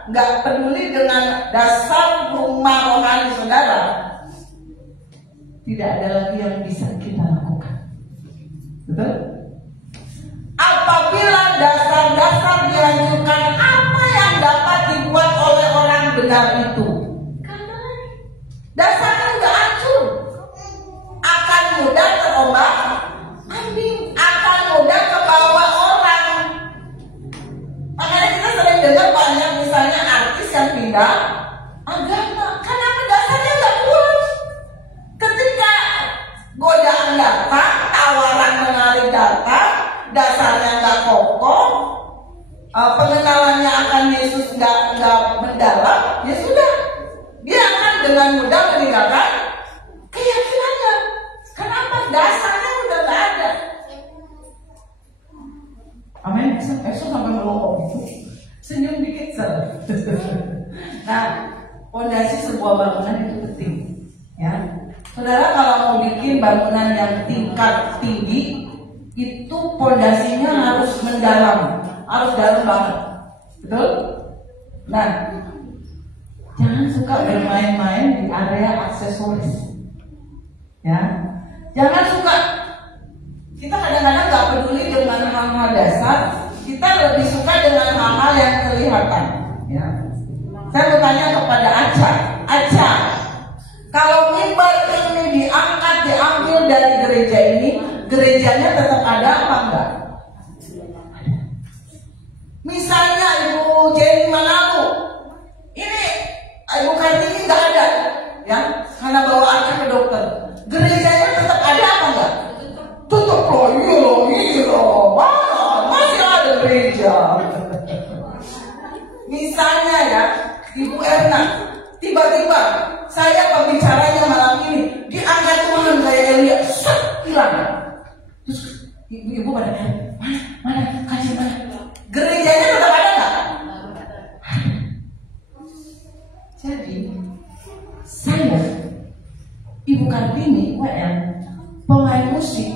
nggak peduli dengan dasar rumah rohani saudara, tidak ada lagi yang bisa kita lakukan. Betul? Apabila dasar-dasar dihancurkan, apa yang dapat dibuat oleh orang benar itu? Dasarnya udah hancur, akan mudah terombak-ambing, akan mudah kebawa orang. Makanya kita sering dengar banyak misalnya artis yang pindah agama, karena dasarnya nggak kuat. Ketika godaan datang, tawaran menarik datang, dasarnya nggak kokoh, pengenalannya akan Yesus nggak mendalam, ya sudah. Dia akan dengan mudah meninggalkan keyakinannya. Kenapa? Dasarnya udah gak ada. Amin. Esok sampai melongo gitu. Senyum dikit sel. Nah, fondasi sebuah bangunan itu penting. Ya, saudara kalau mau bikin bangunan yang tingkat tinggi, itu fondasinya harus mendalam, harus dalam banget. Betul? Nah, jangan suka bermain-main di area aksesoris. Ya, jangan suka. Kita kadang-kadang nggak peduli dengan hal-hal dasar. Kita lebih suka dengan hal-hal yang kelihatan. Ya, saya bertanya kepada Aca, kalau mimbar ini diangkat, diambil dari gereja ini, gerejanya tetap ada apa enggak? Misalnya Ibu Jenny Manabu, ini Ibu Kartini nggak ada, ya, karena bawa anak ke dokter. Gerejanya tetap ada apa enggak? Tutup loh, iya, masih ada gereja. Misalnya ya, Ibu Erna, tiba-tiba saya pembicaranya malam ini diangkat Tuhan kayak Elia, hilang. Terus ibu-ibu pada mana, kasih mana? Gerejanya tetap ada nggak? Jadi saya, Ibu Kartini, WM, pemain musik,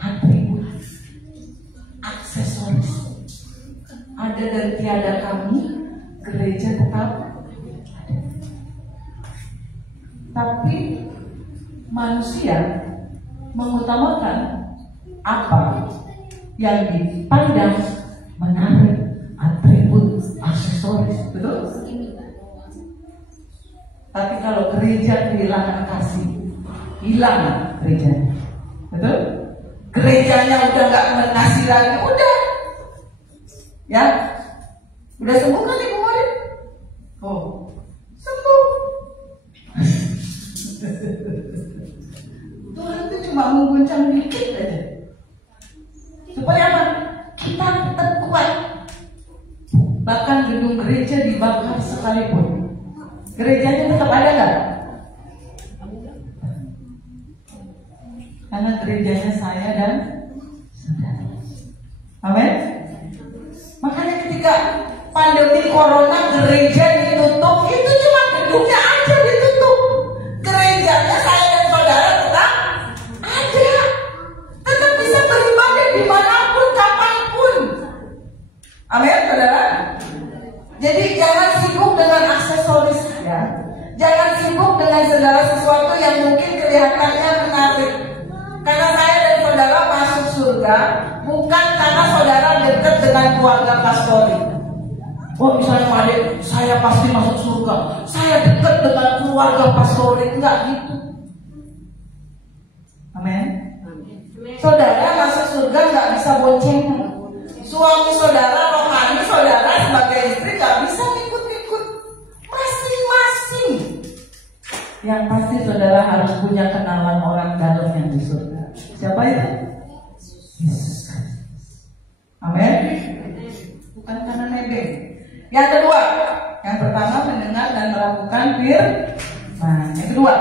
atribut, aksesoris, ada dan tiada kami, gereja tetap ada. Tapi manusia mengutamakan apa yang dipandang menarik, atribut, aksesoris, betul? Tapi kalau gereja kehilangan kasih, hilang gerejanya, betul? Gerejanya udah nggak mengasih lagi, udah Ya, udah sembuh kan Ibu Morin? Oh, sembuh. Tuhan itu cuma mengguncang dikit aja. Supaya apa? Kita tetap kuat. Bahkan gedung gereja dibakar sekalipun, gerejanya tetap ada nggak? Karena gerejanya saya dan saudara. Amin. Makanya ketika pandemi corona gereja ditutup, itu cuma gedungnya aja ditutup. Gerejanya saya dan saudara tetap ada, tetap bisa beribadah dimanapun, kapanpun. Amin, saudara. Jadi jangan sibuk dengan aksesoris ya. Jangan sibuk dengan segala sesuatu yang mungkin kelihatannya menarik. Karena saya dan saudara masuk surga bukan karena saudara dekat dengan keluarga pastori. Oh misalnya Pak Ade, saya pasti masuk surga, saya dekat dengan keluarga pastori. Enggak gitu. Amin. Saudara masuk surga nggak bisa boncengan. Suami saudara, rohani saudara sebagai istri nggak bisa ikut-ikut. Masing-masing. Yang pasti saudara harus punya kenalan orang dalam yang di surga. Siapa itu? Yesus. Amin. Bukan karena nebeng. Yang kedua, yang pertama mendengar dan melakukan firman. Yang kedua,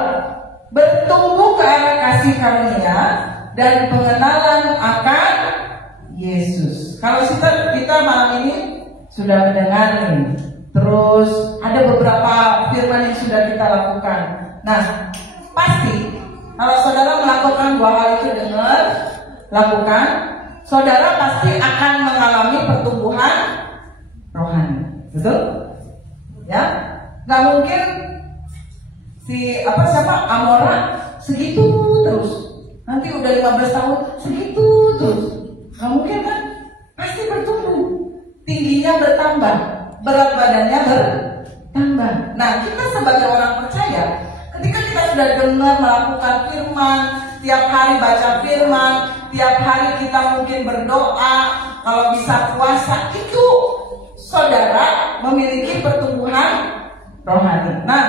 bertumbuh ke arah kasih karunia dan pengenalan akan Yesus. Kalau kita malam ini sudah mendengar nih, terus ada beberapa firman yang sudah kita lakukan. Nah, pasti kalau saudara melakukan dua hal itu, dengar, lakukan, saudara pasti akan mengalami pertumbuhan rohani. Betul? Ya, nggak mungkin siapa Amora segitu terus. Nanti udah 15 tahun segitu terus. Nggak mungkin kan? Pasti bertumbuh. Tingginya bertambah, berat badannya bertambah. Nah, kita sebagai orang percaya, ketika kita sudah dengar melakukan firman, tiap hari baca firman, tiap hari kita mungkin berdoa, kalau bisa puasa, itu saudara memiliki pertumbuhan rohani. Nah,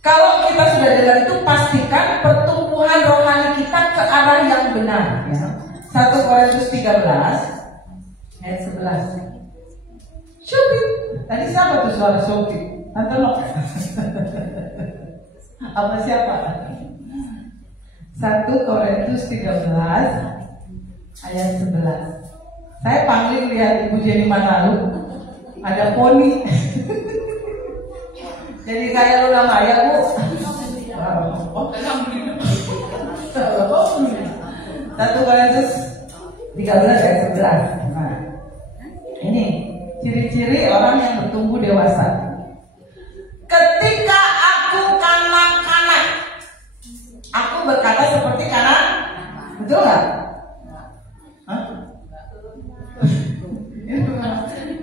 kalau kita sudah dengar itu, pastikan pertumbuhan rohani kita ke arah yang benar. Ya. 1 Korintus 13 ayat 11. Shopping. Tadi siapa tuh suara shopping? Tante Nok. Apa siapa? 1 Korintus 13 ayat 11. Saya panggil lihat Ibu Jenny Manalu, ada poni. Jadi kayak Luna Maya, Bu. Oh, 1 Korintus 13 ayat 11. Nah, ini ciri-ciri orang yang bertumbuh dewasa. Ketika aku kanak-kanak, aku berkata seperti kanak. Betul nggak? Hah?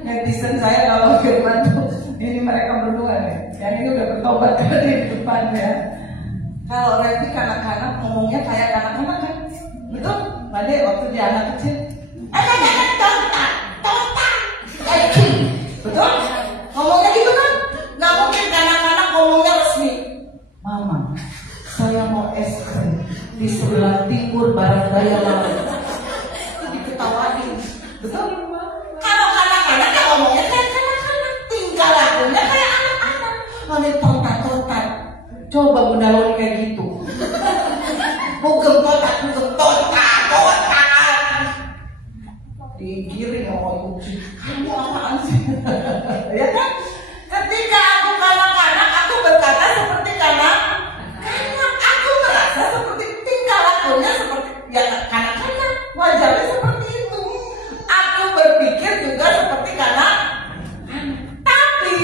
Netizen saya kalau firman tuh, ini mereka berdua nih. Yang ini udah bertobat dari depan ya. Kalau Revi kanak-kanak ngomongnya kayak kanak-kanak kan? Betul? Ade waktu dia anak kecil. Betul? Ngomongnya gitu kan? Nggak mungkin kanak-kanak ngomongnya resmi. Mama, saya mau es krim di sebelah timur barat daya laut. Itu diketawain. Betul? Kalau anak-anak ya ngomongnya kayak anak-anak, tingkah lakunya kayak anak-anak. Mana tontat-tontat. Coba Bunda Loli kayak gitu. Bukan tontat. Digiring sama ibu. Kamu apaan sih? Ya kan? Ketika aku kanak-kanak, aku berkata seperti kanak-kanak. Aku merasa seperti tingkah lakunya seperti ya kanak-kanak. Wajarnya seperti itu. Aku berpikir juga seperti kanak-kanak. Tapi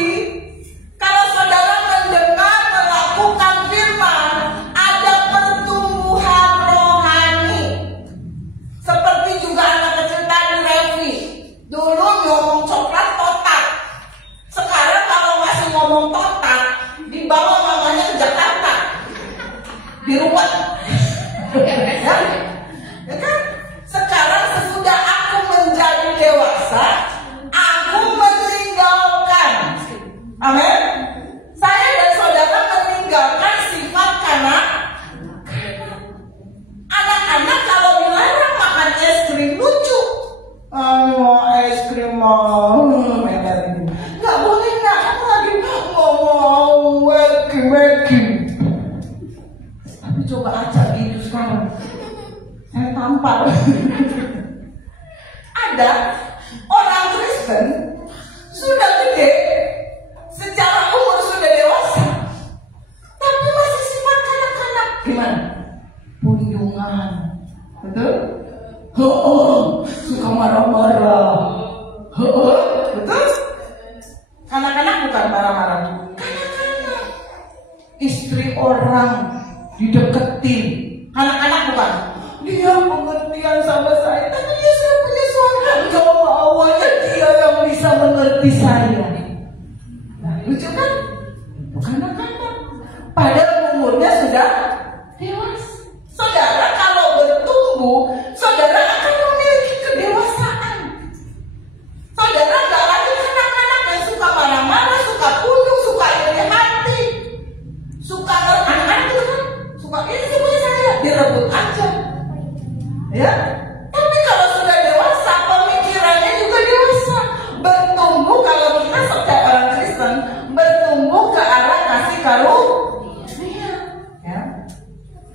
kalau saudara mendengar melakukan firman, ada pertumbuhan rohani. Seperti juga anak kecil tadi Revi. Dulu ngomong coklat ada orang Kristen sudah gede, secara umur sudah dewasa, tapi masih sifat kanak-kanak. Gimana? Punjungan, betul? Suka marah-marah, betul? Kanak-kanak bukan marah-marah, kanak-kanak. Istri orang dideketin, kanak-kanak bukan. Dia pengertian sama saya, tapi dia sudah punya suami. Kalau awalnya dia yang bisa mengerti saya. Nah, lucu kan? Kanak-kanak. Padahal umurnya sudah dewasa. Saudara kalau bertumbuh, saudara akan memiliki kedewasaan. Saudara nggak lagi kanak-kanak yang suka marah-marah, suka kunjung, suka iri hati, suka anak-anak itu kan, suka ini semuanya saya direbut aja. Ya, tapi kalau sudah dewasa, pemikirannya juga dewasa. Bertumbuh, kalau kita sebagai orang Kristen, bertumbuh ke arah kasih karunia. Ya,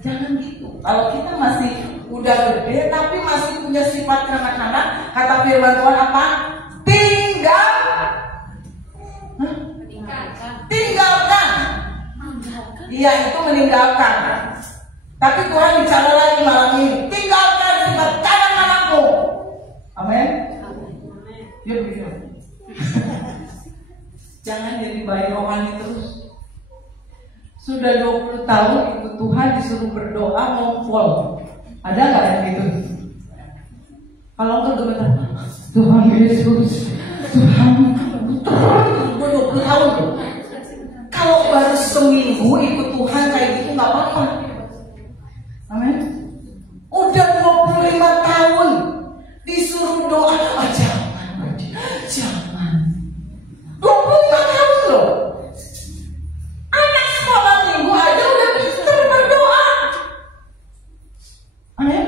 jangan gitu. Kalau kita masih udah gede, tapi masih punya sifat kanak-kanak, kata firman Tuhan apa? Tinggalkan. Dia itu meninggalkan. Tapi Tuhan bicara lagi malam ini, tinggalkan sifat kanak-kanakmu. Amin. Dia begitu. Jangan jadi bayi rohani terus. Sudah 20 tahun ikut Tuhan, disuruh berdoa ngompol. Ada nggak yang gitu? Kalau enggak gemetar, Tuhan Yesus, Tuhan, gue 20 tahun tuh. Kalau baru seminggu ikut Tuhan kayak gitu nggak apa-apa. Amin. Udah 25 tahun disuruh doa, jangan. 25 tahun loh. Anak sekolah minggu aja udah pintar berdoa. Amin.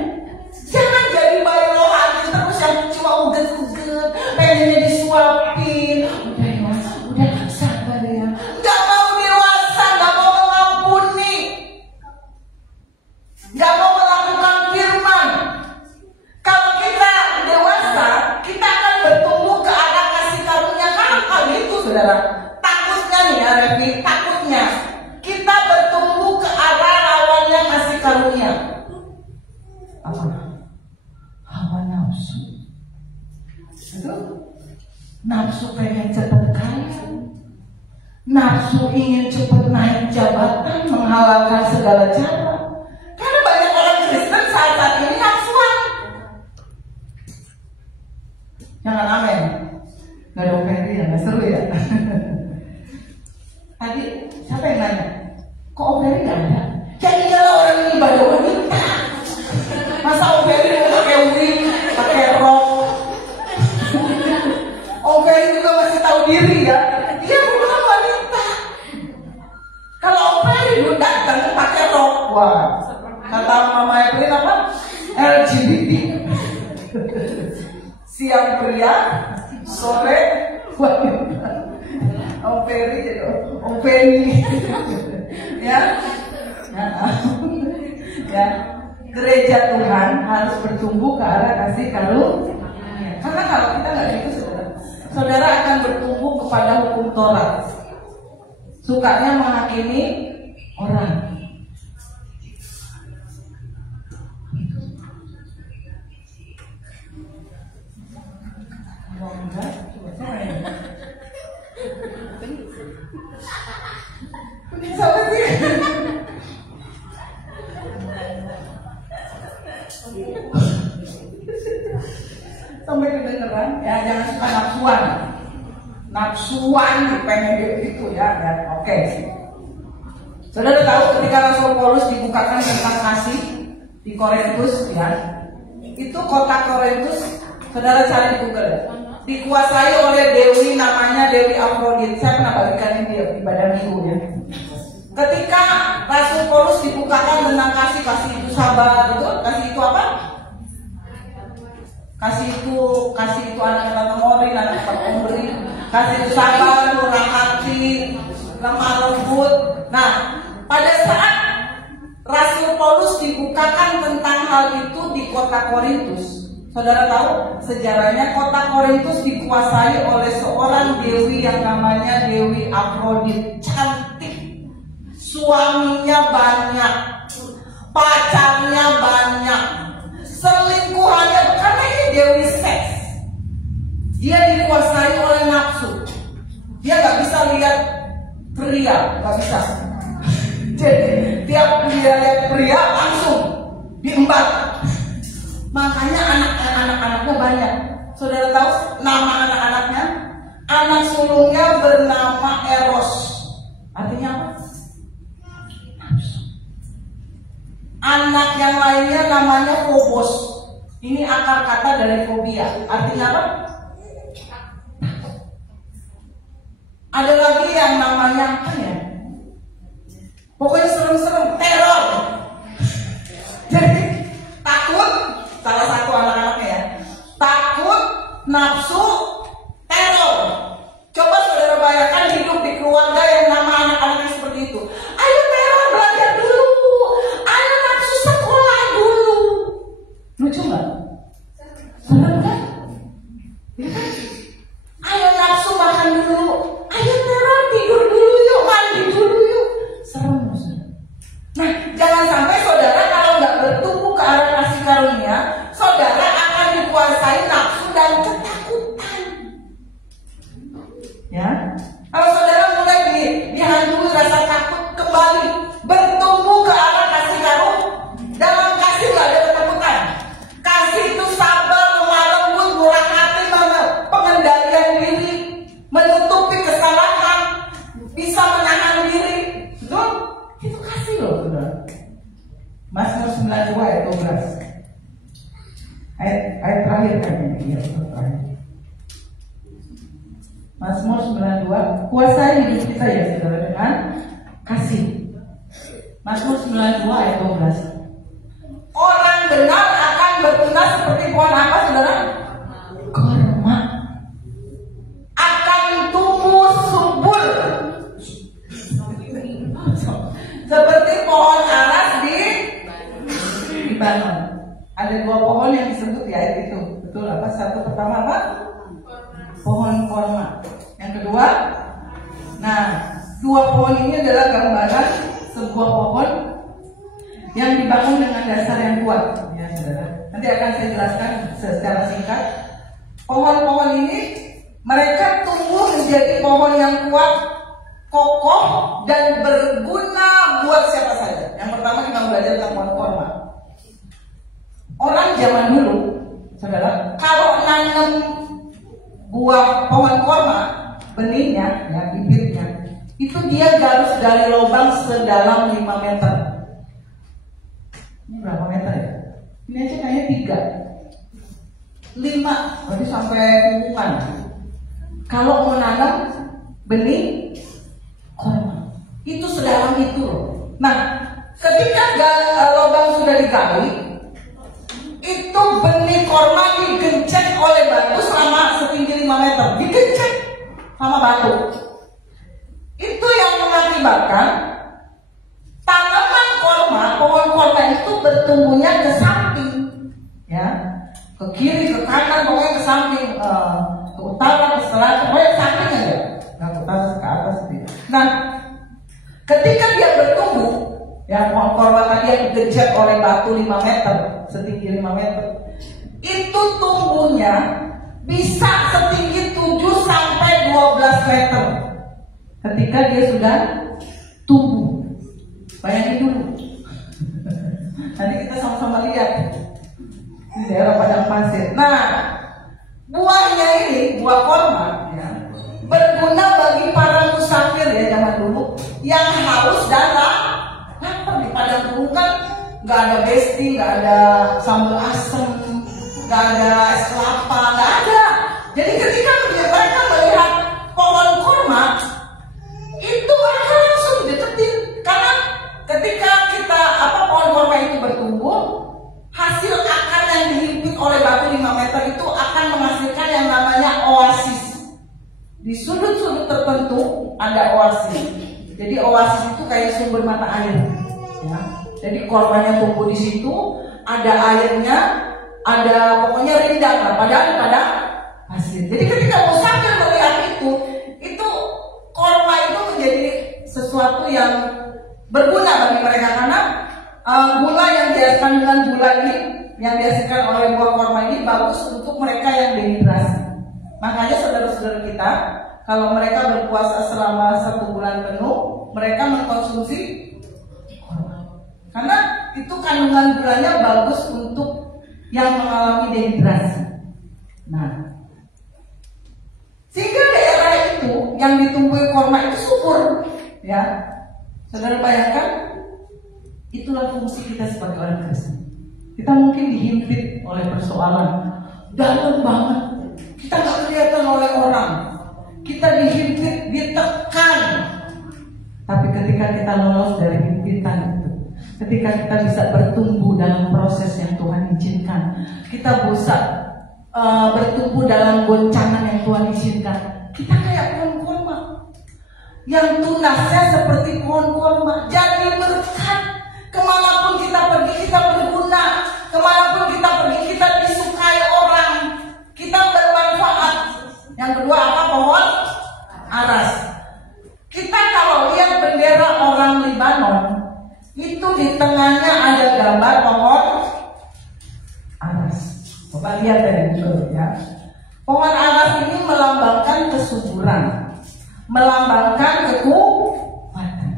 Jangan jadi bayi rohani terus yang cuma uget-uget, pengennya disuapin. Udah sabar ya. Gak mau dewasa, gak mau mengampuni, gak mau melakukan firman. Kalau kita dewasa, kita akan bertumbuh ke arah kasih karunia. Karena hal itu, saudara, takutnya nih ya, Revi, takutnya kita bertumbuh ke arah lawannya kasih karunia. Apa? Hawa nafsu. Itu nafsu pengen cepat kaya, nafsu ingin cepat naik jabatan, menghalalkan segala cara. Karena banyak orang Kristen saat ini nafsuan. Jangan amin. Gak ada ofendi ya, gak seru ya. Tadi siapa yang nanya? Kok ofendi gak ada? Jadi kalau orang ini ibadah wanita, masa ofendi pakai wig, pakai rok? Ofendi juga masih tahu diri ya. Dia bukan wanita. Kalau ofendi dulu datang pakai rok, wah, kata Mama Evelyn apa? LGBT. Siang pria, sore wanita. Ofendi, ya. Ya, gereja Tuhan harus bertumbuh ke arah kasih karunia. Karena kalau kita nggak gitu, saudara akan bertumbuh kepada hukum Taurat. Sukanya menghakimi orang. Enggak, coba saya. Sama sih. Sampai kedengeran ya, jangan suka nafsuan pengen gitu ya. Oke. Saudara tahu ketika Rasul Paulus dibukakan tentang kasih di Korintus ya, itu kota Korintus, saudara cari di Google ya, dikuasai oleh dewi namanya Dewi Afrodit. Saya pernah bagikan ini di ibadah minggu ya. Ketika Rasul Paulus dibukakan tentang kasih itu sabar, betul? Kasih itu apa? Kasih itu anak tante Mori, anak pemberi. Kasih itu sabar, murah hati, lemah lembut. Nah, pada saat Rasul Paulus dibukakan tentang hal itu di kota Korintus, Saudara tahu sejarahnya kota Korintus dikuasai oleh seorang dewi yang namanya Dewi Afrodit. Cantik, suaminya banyak, pacarnya banyak, selingkuhannya, karena ini dewi seks. Dia dikuasai oleh nafsu. Dia nggak bisa lihat pria, nggak bisa. Jadi tiap dia lihat pria langsung diembat. Makanya anak-anaknya banyak. Saudara tahu nama anak-anaknya? Anak sulungnya bernama Eros. Artinya apa? Anak yang lainnya namanya Phobos. Ini akar kata dari fobia. Artinya apa? Ada lagi yang namanya apa ya? Pokoknya serem-serem, teror. Jadi takut, salah satu anak-anaknya ya. Takut, nafsu, teror. Coba saudara bayangkan hidup di keluarga yang nama anak-anaknya seperti itu. Ayo teror belajar dulu. Ayo nafsu sekolah dulu. Lucu nggak? Serem kan? Ya kan? Ayo nafsu makan dulu. Ayo teror tidur dulu yuk, mandi dulu yuk. Serem maksudnya. Nah, jangan sampai saudara kalau nggak bertumbuh ke arah kasih karunia, saudara akan dikuasai nafsu dan ketakutan. Ya, kalau saudara mulai dihantui rasa takut, kembali bertumbuh ke arah kasih karunia. Dalam kasih nggak ada ketakutan. Kasih itu sabar, lemah lembut, murah hati, pengendalian diri, menutupi kesalahan, bisa menahan diri. Betul? Itu kasih loh, saudara. Mazmur 92 ayat 12. Ayat terakhir kan ini, ya, terakhir. Mazmur 92, kuasai hidup kita ya saudara dengan kasih. Mazmur 92 ayat 12. Orang benar akan bertunas seperti pohon apa saudara? Korma. Akan tumbuh subur seperti pohon aras di Libanon. Ada dua pohon yang disebut di ayat itu. Betul apa? Satu pertama apa? Pohon korma. Yang kedua, nah, dua pohon ini adalah gambaran sebuah pohon yang dibangun dengan dasar yang kuat. Ya, saudara. Nanti akan saya jelaskan secara singkat. Pohon-pohon ini mereka tumbuh menjadi pohon yang kuat, kokoh, dan berguna buat siapa saja. Yang pertama kita belajar tentang pohon korma. Orang zaman dulu, saudara, kalau nanam buah pohon korma, benihnya, ya, bibirnya, itu dia harus gali lubang sedalam 5 meter. Ini berapa meter ya? Ini aja kayaknya 3, 5, berarti sampai punggungan. Kalau mau nanam benih korma, itu sedalam itu loh. Nah, ketika lubang sudah digali, itu benih korma digencet oleh batu sama setinggi 5 meter, digencet sama batu. Itu yang mengakibatkan tanaman korma, pohon korma itu bertumbuhnya ke samping, ya, ke kiri, ke kanan, pokoknya ke samping, ke utara, ke selatan, pokoknya ke samping aja, nggak ke atas, ke atas gitu. Nah, ketika dia bertumbuh, ya, pohon korma tadi yang digencet oleh batu 5 meter, setinggi 5 meter, itu tumbuhnya bisa setinggi 7 sampai 12 meter ketika dia sudah tumbuh. Bayangin dulu. Nanti kita sama-sama lihat di daerah padang pasir. Nah, buahnya ini, buah korma, ya, berguna bagi para musafir ya zaman dulu yang haus dan lapar. Di padang gurun kan nggak ada besti, nggak ada sambal asem, nggak ada es kelapa, nggak ada. Jadi ketika mereka melihat pohon korma, itu mereka langsung deketin. Karena ketika pohon korma itu bertumbuh, hasil akar yang dihimpit oleh batu 5 meter itu akan menghasilkan yang namanya oasis. Di sudut-sudut tertentu ada oasis. Jadi oasis itu kayak sumber mata air. Ya. Jadi kormanya tumbuh di situ, ada airnya, ada pokoknya rindang lah, padahal pada pasir. Jadi ketika musafir melihat itu korma itu menjadi sesuatu yang berguna bagi mereka, karena gula yang dihasilkan dengan gula ini, yang dihasilkan oleh buah korma ini bagus untuk mereka yang dehidrasi. Makanya saudara-saudara kita, kalau mereka berpuasa selama 1 bulan penuh, mereka mengkonsumsi korma, karena itu kandungan gulanya bagus untuk yang mengalami dehidrasi. Nah, sehingga daerah itu yang ditumbuhi korma itu subur, ya. Saudara bayangkan, itulah fungsi kita sebagai orang Kristen. Kita mungkin dihimpit oleh persoalan dalam banget, kita nggak kelihatan oleh orang, kita dihimpit, ditekan. Tapi ketika kita lolos dari himpitan itu, ketika kita bisa bertumbuh dalam proses yang Tuhan izinkan, kita bisa bertumbuh dalam goncangan yang Tuhan izinkan, kita kayak pohon korma yang tunasnya seperti pohon korma, jadi berkat. Kemanapun kita pergi, kita berguna. Kemanapun kita pergi, kita disukai orang, kita bermanfaat. Yang kedua apa? Pohon aras. Kita kalau lihat bendera orang Libanon, itu di tengahnya ada gambar pohon aras. Coba lihat dari dulu ya. Pohon aras ini melambangkan kesuburan, melambangkan kekuatan.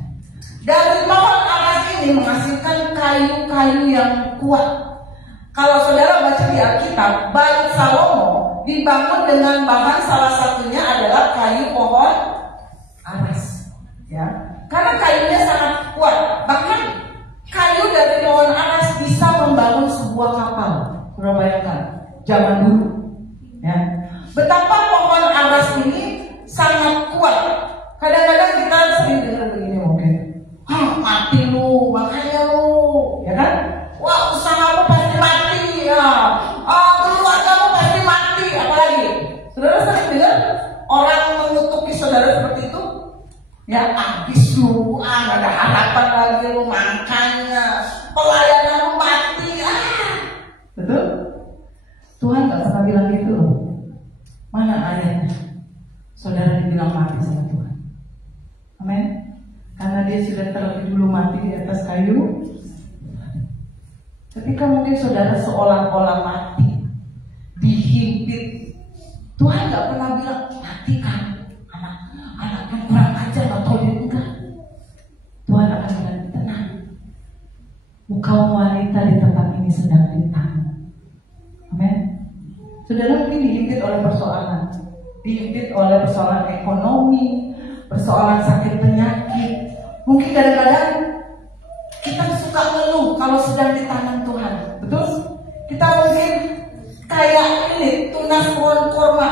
Dari pohon aras ini menghasilkan kayu-kayu yang kuat. Kalau saudara baca di Alkitab, Bait Salomo dibangun dengan bahan salah satunya adalah kayu pohon aras, ya. Karena kayunya sangat kuat. Bahkan kayu dari pohon aras bisa membangun sebuah kapal. Saudara bayangkan, zaman dulu, ya. Betapa pohon aras ini sangat kuat. Kadang-kadang kita sering dengar begini mungkin, mati lu, makanya lu, ya kan? Wah, usahamu pasti mati, ya. Keluargamu pasti mati, apalagi. Saudara sering dengar orang mengutuki saudara seperti itu, ya, habis lu, gak ada harapan lagi lu, makanya pelayananmu mati, betul? Tuhan gak pernah bilang gitu loh. Mana ayatnya? Saudara dibilang mati sama Tuhan. Amin. Karena dia sudah terlebih dulu mati di atas kayu. Ketika mungkin saudara seolah-olah mati, dihimpit, Tuhan gak pernah bilang mati kan, anaknya kurang ajar atau dia enggak. Tuhan akan bilang tenang, kaum wanita di tempat ini sedang ditanggung. Amin. Saudara mungkin dihimpit oleh persoalan, dihimpit oleh persoalan ekonomi, persoalan sakit penyakit. Mungkin kadang-kadang kita suka ngeluh kalau sedang di tangan Tuhan, betul? Kita mungkin kayak ini tunas pohon korma,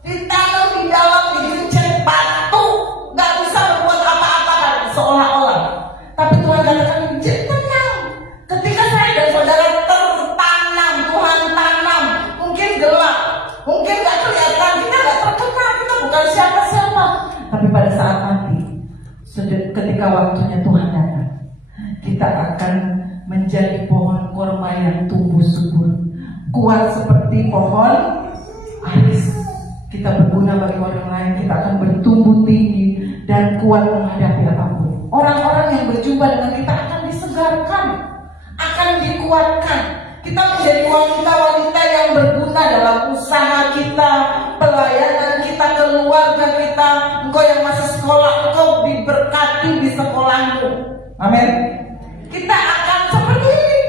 ditanam di dalam, digencet batu, nggak bisa berbuat apa-apa kan, seolah-olah. Tapi Tuhan katakan, tenang. Ketika saya dan saudara tertanam, Tuhan tanam, mungkin gelap, mungkin nggak kelihatan, kita nggak terkenal, kita bukan siapa-siapa. Tapi pada saat nanti, ketika waktunya Tuhan datang, kita akan menjadi pohon korma yang tumbuh subur, kuat seperti pohon aris. Kita berguna bagi orang lain, kita akan bertumbuh tinggi dan kuat menghadapi apapun. Orang-orang yang berjumpa dengan kita akan disegarkan, akan dikuatkan. Kita menjadi wanita-wanita yang berguna dalam usaha kita, pelayanan kita, keluarga kita. Engkau yang masih sekolah, engkau diberkati di sekolahmu. Amin. Kita akan seperti ini,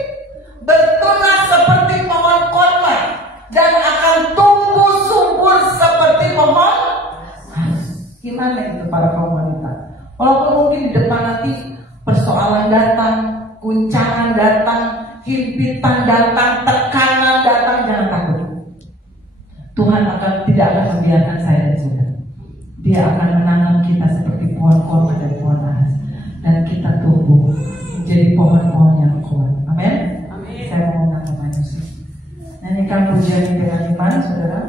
bertunas seperti pohon korma, dan akan tumbuh subur seperti pohon. Gimana itu para kaum wanita? Walaupun mungkin di depan nanti persoalan datang, guncangan datang, himpitan datang, tekanan datang, jangan takut. Tuhan tidak akan membiarkan saya dan saudara. Dia akan menanam kita seperti pohon korma dan pohon aras, dan kita tumbuh menjadi pohon-pohon yang kuat. Amin. Saya mau mengundang manusia. Nyanyikan pujian dengan iman, saudara.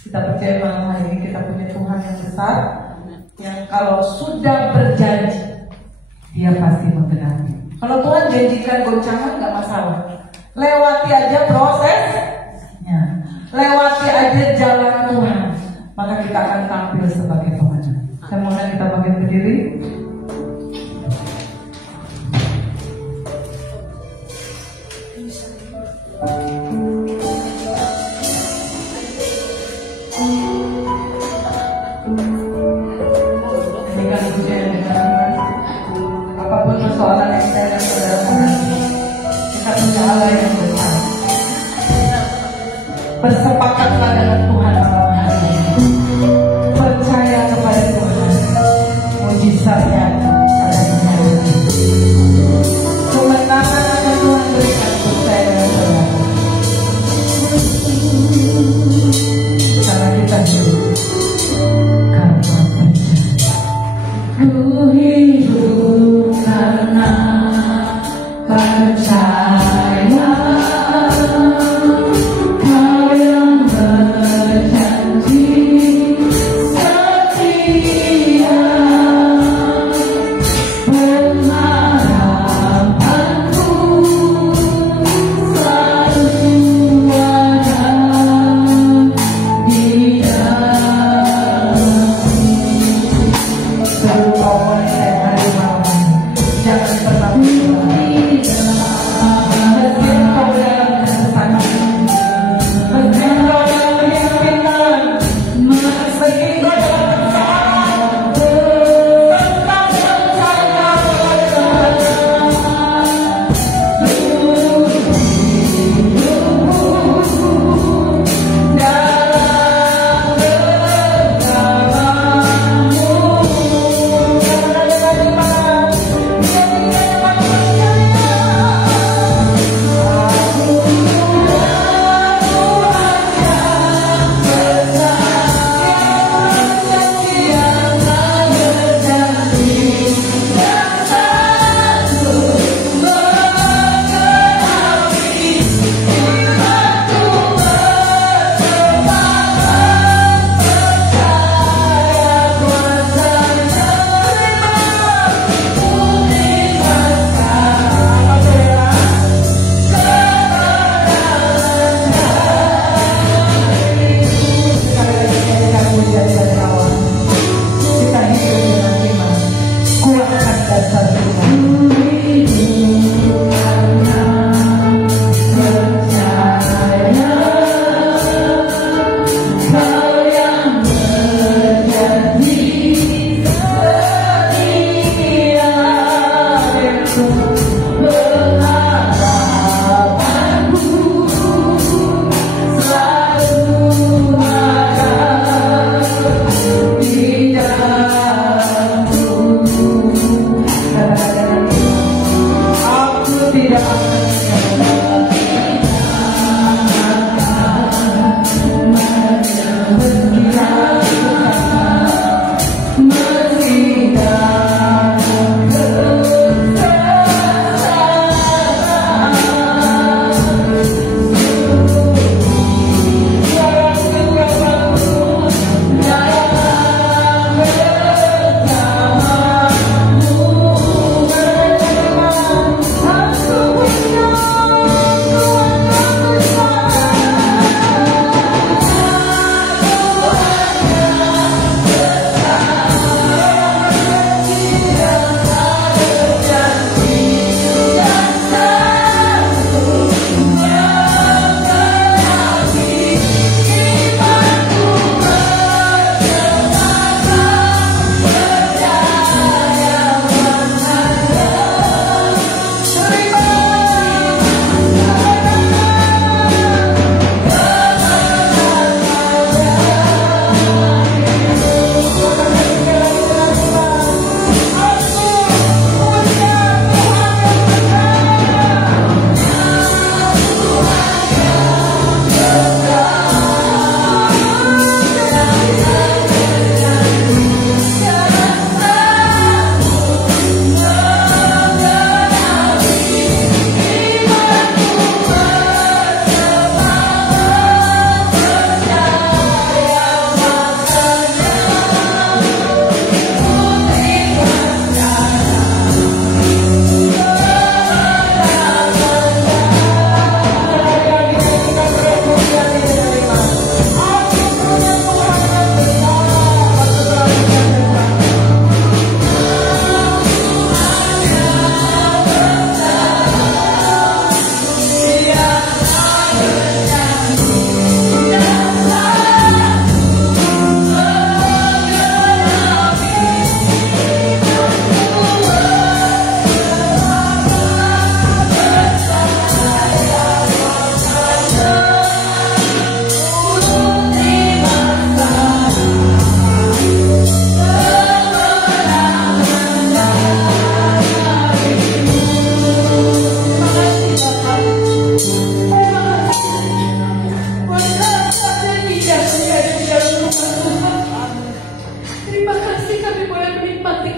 Kita percaya malam hari ini kita punya Tuhan yang besar, yang kalau sudah berjanji, Dia pasti menggenapi. Kalau Tuhan janjikan goncangan, nggak masalah. lewati aja prosesnya, lewati aja jalan Tuhan, maka kita akan tampil sebagai pemenang. Saya mau kita bangkit berdiri. Apapun persoalan yang saya dan saudara mengalami, kita punya Allah yang besar. Bersepakatlah dengan Tuhan malam hari ini. Percaya kepada Tuhan, mujizatnya ada di dalam. Kemenangan akan Tuhan berikan untuk saya dan saudara. Karena kita hidup karena percaya. Ku hidup karena percaya. Kau yang percaya.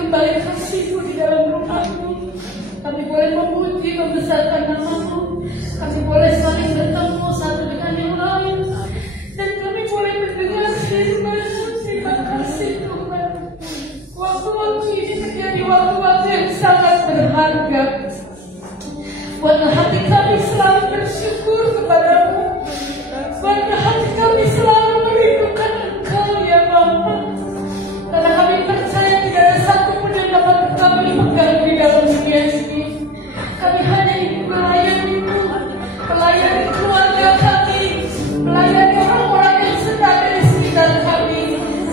kembali kasih-Mu di dalam rumah-Mu. Kami boleh memuji, membesarkan nama-Mu. Kami boleh saling bertemu satu dengan yang lain. Dan kami boleh mendengar firman-Mu. Terima kasih Tuhan. Waktu-waktu ini menjadi waktu-waktu yang sangat berharga. Buatlah hati kami selalu bersyukur kepada-Mu. Buatlah hati kami selalu merindukan Engkau ya Bapa. Karena kami percaya tidak ada satu pun yang dapat kami pegang di dalam dunia ini. Kami hanya ingin melayani-Mu, melayani keluarga kami, melayani orang-orang yang sedang ada di sekitar kami.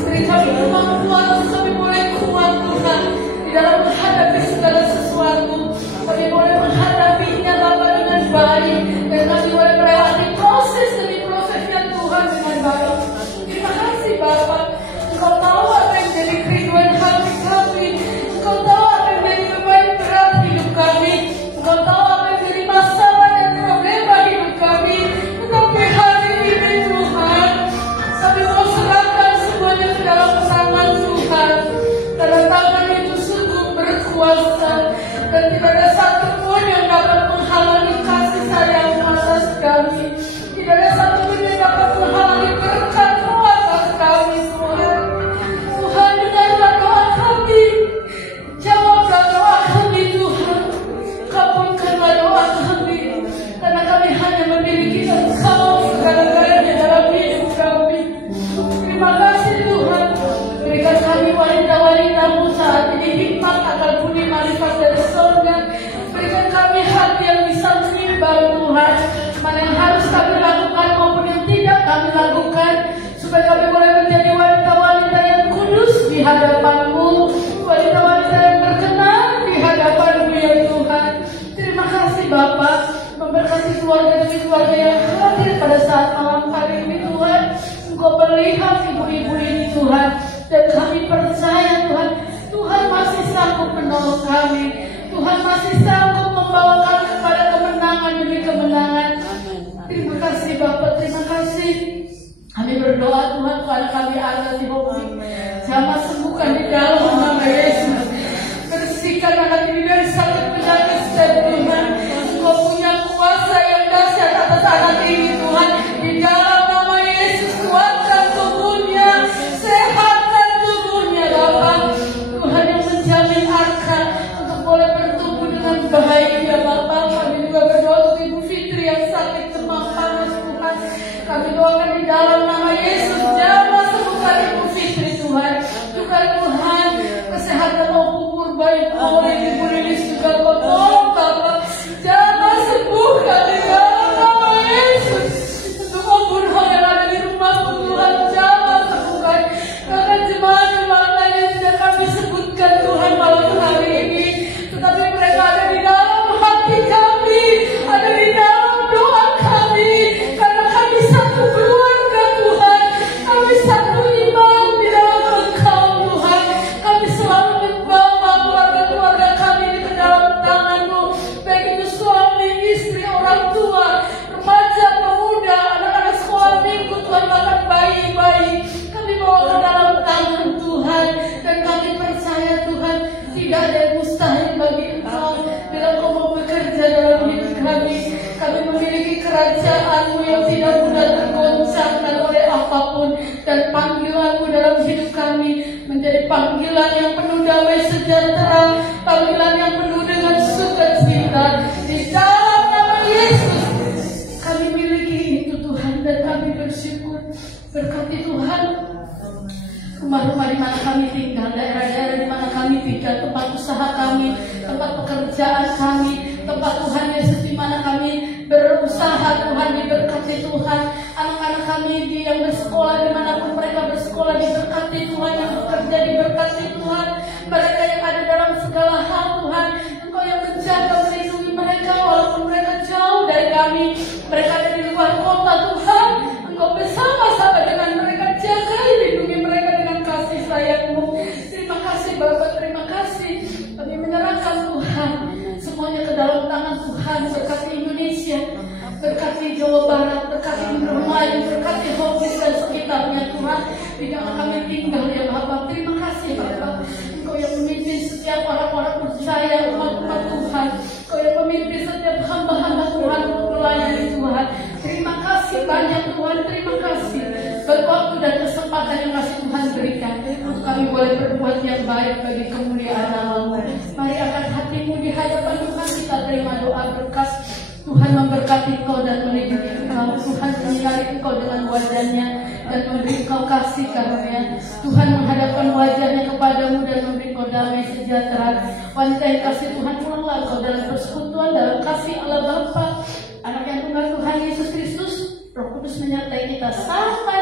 Beri kami kemampuan untuk kami boleh kuat Tuhan di dalam menghadapi segala sesuatu. Kami boleh menghadapinya Bapa dengan baik, dan kami boleh melewati proses demi prosesnya Tuhan dengan baik. Terima kasih Bapa. Engkau tahu apa yang jadi kerinduan hati kami. Engkau tahu apa yang jadi beban berat hidup kami. Engkau tahu apa yang jadi masalah dan problema hidup kami. Tetapi hari ini Tuhan, kami mau serahkan semuanya ke dalam tangan Tuhan. Karena tangan itu sungguh berkuasa, dan tidak ada satu pun yang dapat menghalangi kasih sayang atas kami. Tidak ada satu pun yang dapat menghalangi berkat-Mu atas kami Tuhan. Tuhan, dengarlah doa kami, jawablah doa kami Tuhan, kabulkanlah doa kami, karena kami hanya memiliki Engkau segala-galanya dalam hidup kami. Terima kasih Tuhan. Berikan kami wanita-wanita-Mu saat ini hikmat, akal budi, marifat dari surga. Berikan kami hati yang bisa menimbang Tuhan, mana yang harus kami lakukan maupun yang tidak kami lakukan, supaya kami boleh menjadi wanita-wanita yang kudus di hadapan-Mu, wanita-wanita yang berkenan di hadapan-Mu ya Tuhan. Terima kasih Bapa, memberkati keluarga demi keluarga yang hadir pada saat malam hari ini Tuhan. Engkau melihat ibu-ibu ini Tuhan, dan kami percaya Tuhan, Tuhan masih sanggup menolong kami. Tuhan masih sanggup membawa kami kepada kemenangan demi kemenangan. Terima kasih Bapak, terima kasih. Kami berdoa Tuhan kepada kami ada di Hobi. Jamah sembuhkan di dalam nama Yesus. Bersihkan anak ini dari sakit penyakit dan Tuhan. Engkau punya kuasa yang dahsyat atas anak ini Tuhan. Di dalam nama Yesus, kuatkan tubuhnya, sehatkan tubuhnya Bapak. Tuhan yang menjamin Arka untuk boleh bertumbuh dengan baik ya Bapak. Kami juga berdoa untuk Ibu Fitri yang sakit demam panas Tuhan. Kami doakan di dalam nama Yesus, jamah sembuhkan Ibu Fitri Tuhan. Tuhan, kesehatan mau kubur baik oleh Ibu Lilis juga kau tolong Bapak. Jamah sembuhkan di dalam nama Yesus. Untuk kubur yang ada di rumah Tuhan, jamah sembuhkan. Karena jemaat-jemaat lain yang sudah kami sebutkan Tuhan malam hari ini, tetapi mereka ada di dalam hati kami, ada di dalam doa kami. Karena kami satu keluarga Tuhan, kami satu iman di dalam Engkau Tuhan. Kami selalu membawa keluarga-keluarga kami ke dalam tangan-Mu, baik itu suami, istri, orang tua, remaja, pemuda, anak-anak sekolah minggu Tuhan, bahkan bayi-bayi. Kami bawa ke dalam tangan Tuhan, dan kami percaya Tuhan, tidak ada yang mustahil bagi Engkau. Bila Engkau mau bekerja dalam hidup kami, kami memiliki kerajaan-Mu yang tidak mudah tergoncangkan oleh apapun, dan panggilan-Mu dalam hidup kami menjadi panggilan yang penuh damai sejahtera, panggilan yang penuh dengan sukacita. Di dalam nama Yesus kami miliki itu Tuhan, dan kami bersyukur. Berkati Tuhan rumah-rumah di mana kami tinggal, daerah-daerah di mana kami tinggal, tempat usaha kami, tempat pekerjaan kami, tempat Tuhan Yesus di mana kami berusaha Tuhan, diberkati Tuhan. Anak-anak kami yang bersekolah dimanapun mereka bersekolah, diberkati Tuhan. Yang bekerja diberkati Tuhan. Mereka yang ada dalam segala hal Tuhan, Engkau yang menjaga, melindungi mereka walaupun mereka jauh dari kami, mereka ada di luar kota Tuhan. Engkau bersama-sama dengan mereka, jaga lindungi mereka dengan kasih sayang-Mu. Terima kasih Bapak, terima kasih. Kami menyerahkan Tuhan semuanya ke dalam tangan Tuhan. Berkati Indonesia, berkati Jawa Barat, berkati Indramayu, berkati Hobi dan sekitarnya Tuhan, di mana kami tinggal ya Bapak. Terima kasih waktu dan kesempatan yang masih Tuhan berikan untuk kami boleh berbuat yang baik bagi kemuliaan nama-Mu. Mari angkat hatimu di hadapan Tuhan, kita terima doa berkat. Tuhan memberkati engkau dan melindungi engkau. Tuhan menyinari engkau dengan wajahnya dan memberi engkau kasih karunia. Tuhan menghadapkan wajahnya kepadamu dan memberi engkau damai sejahtera. Wanita yang kasih Tuhan, pulanglah engkau dalam persekutuan, dalam kasih Allah Bapa, Anak yang tunggal Tuhan Yesus Kristus. Roh Kudus menyertai kita sampai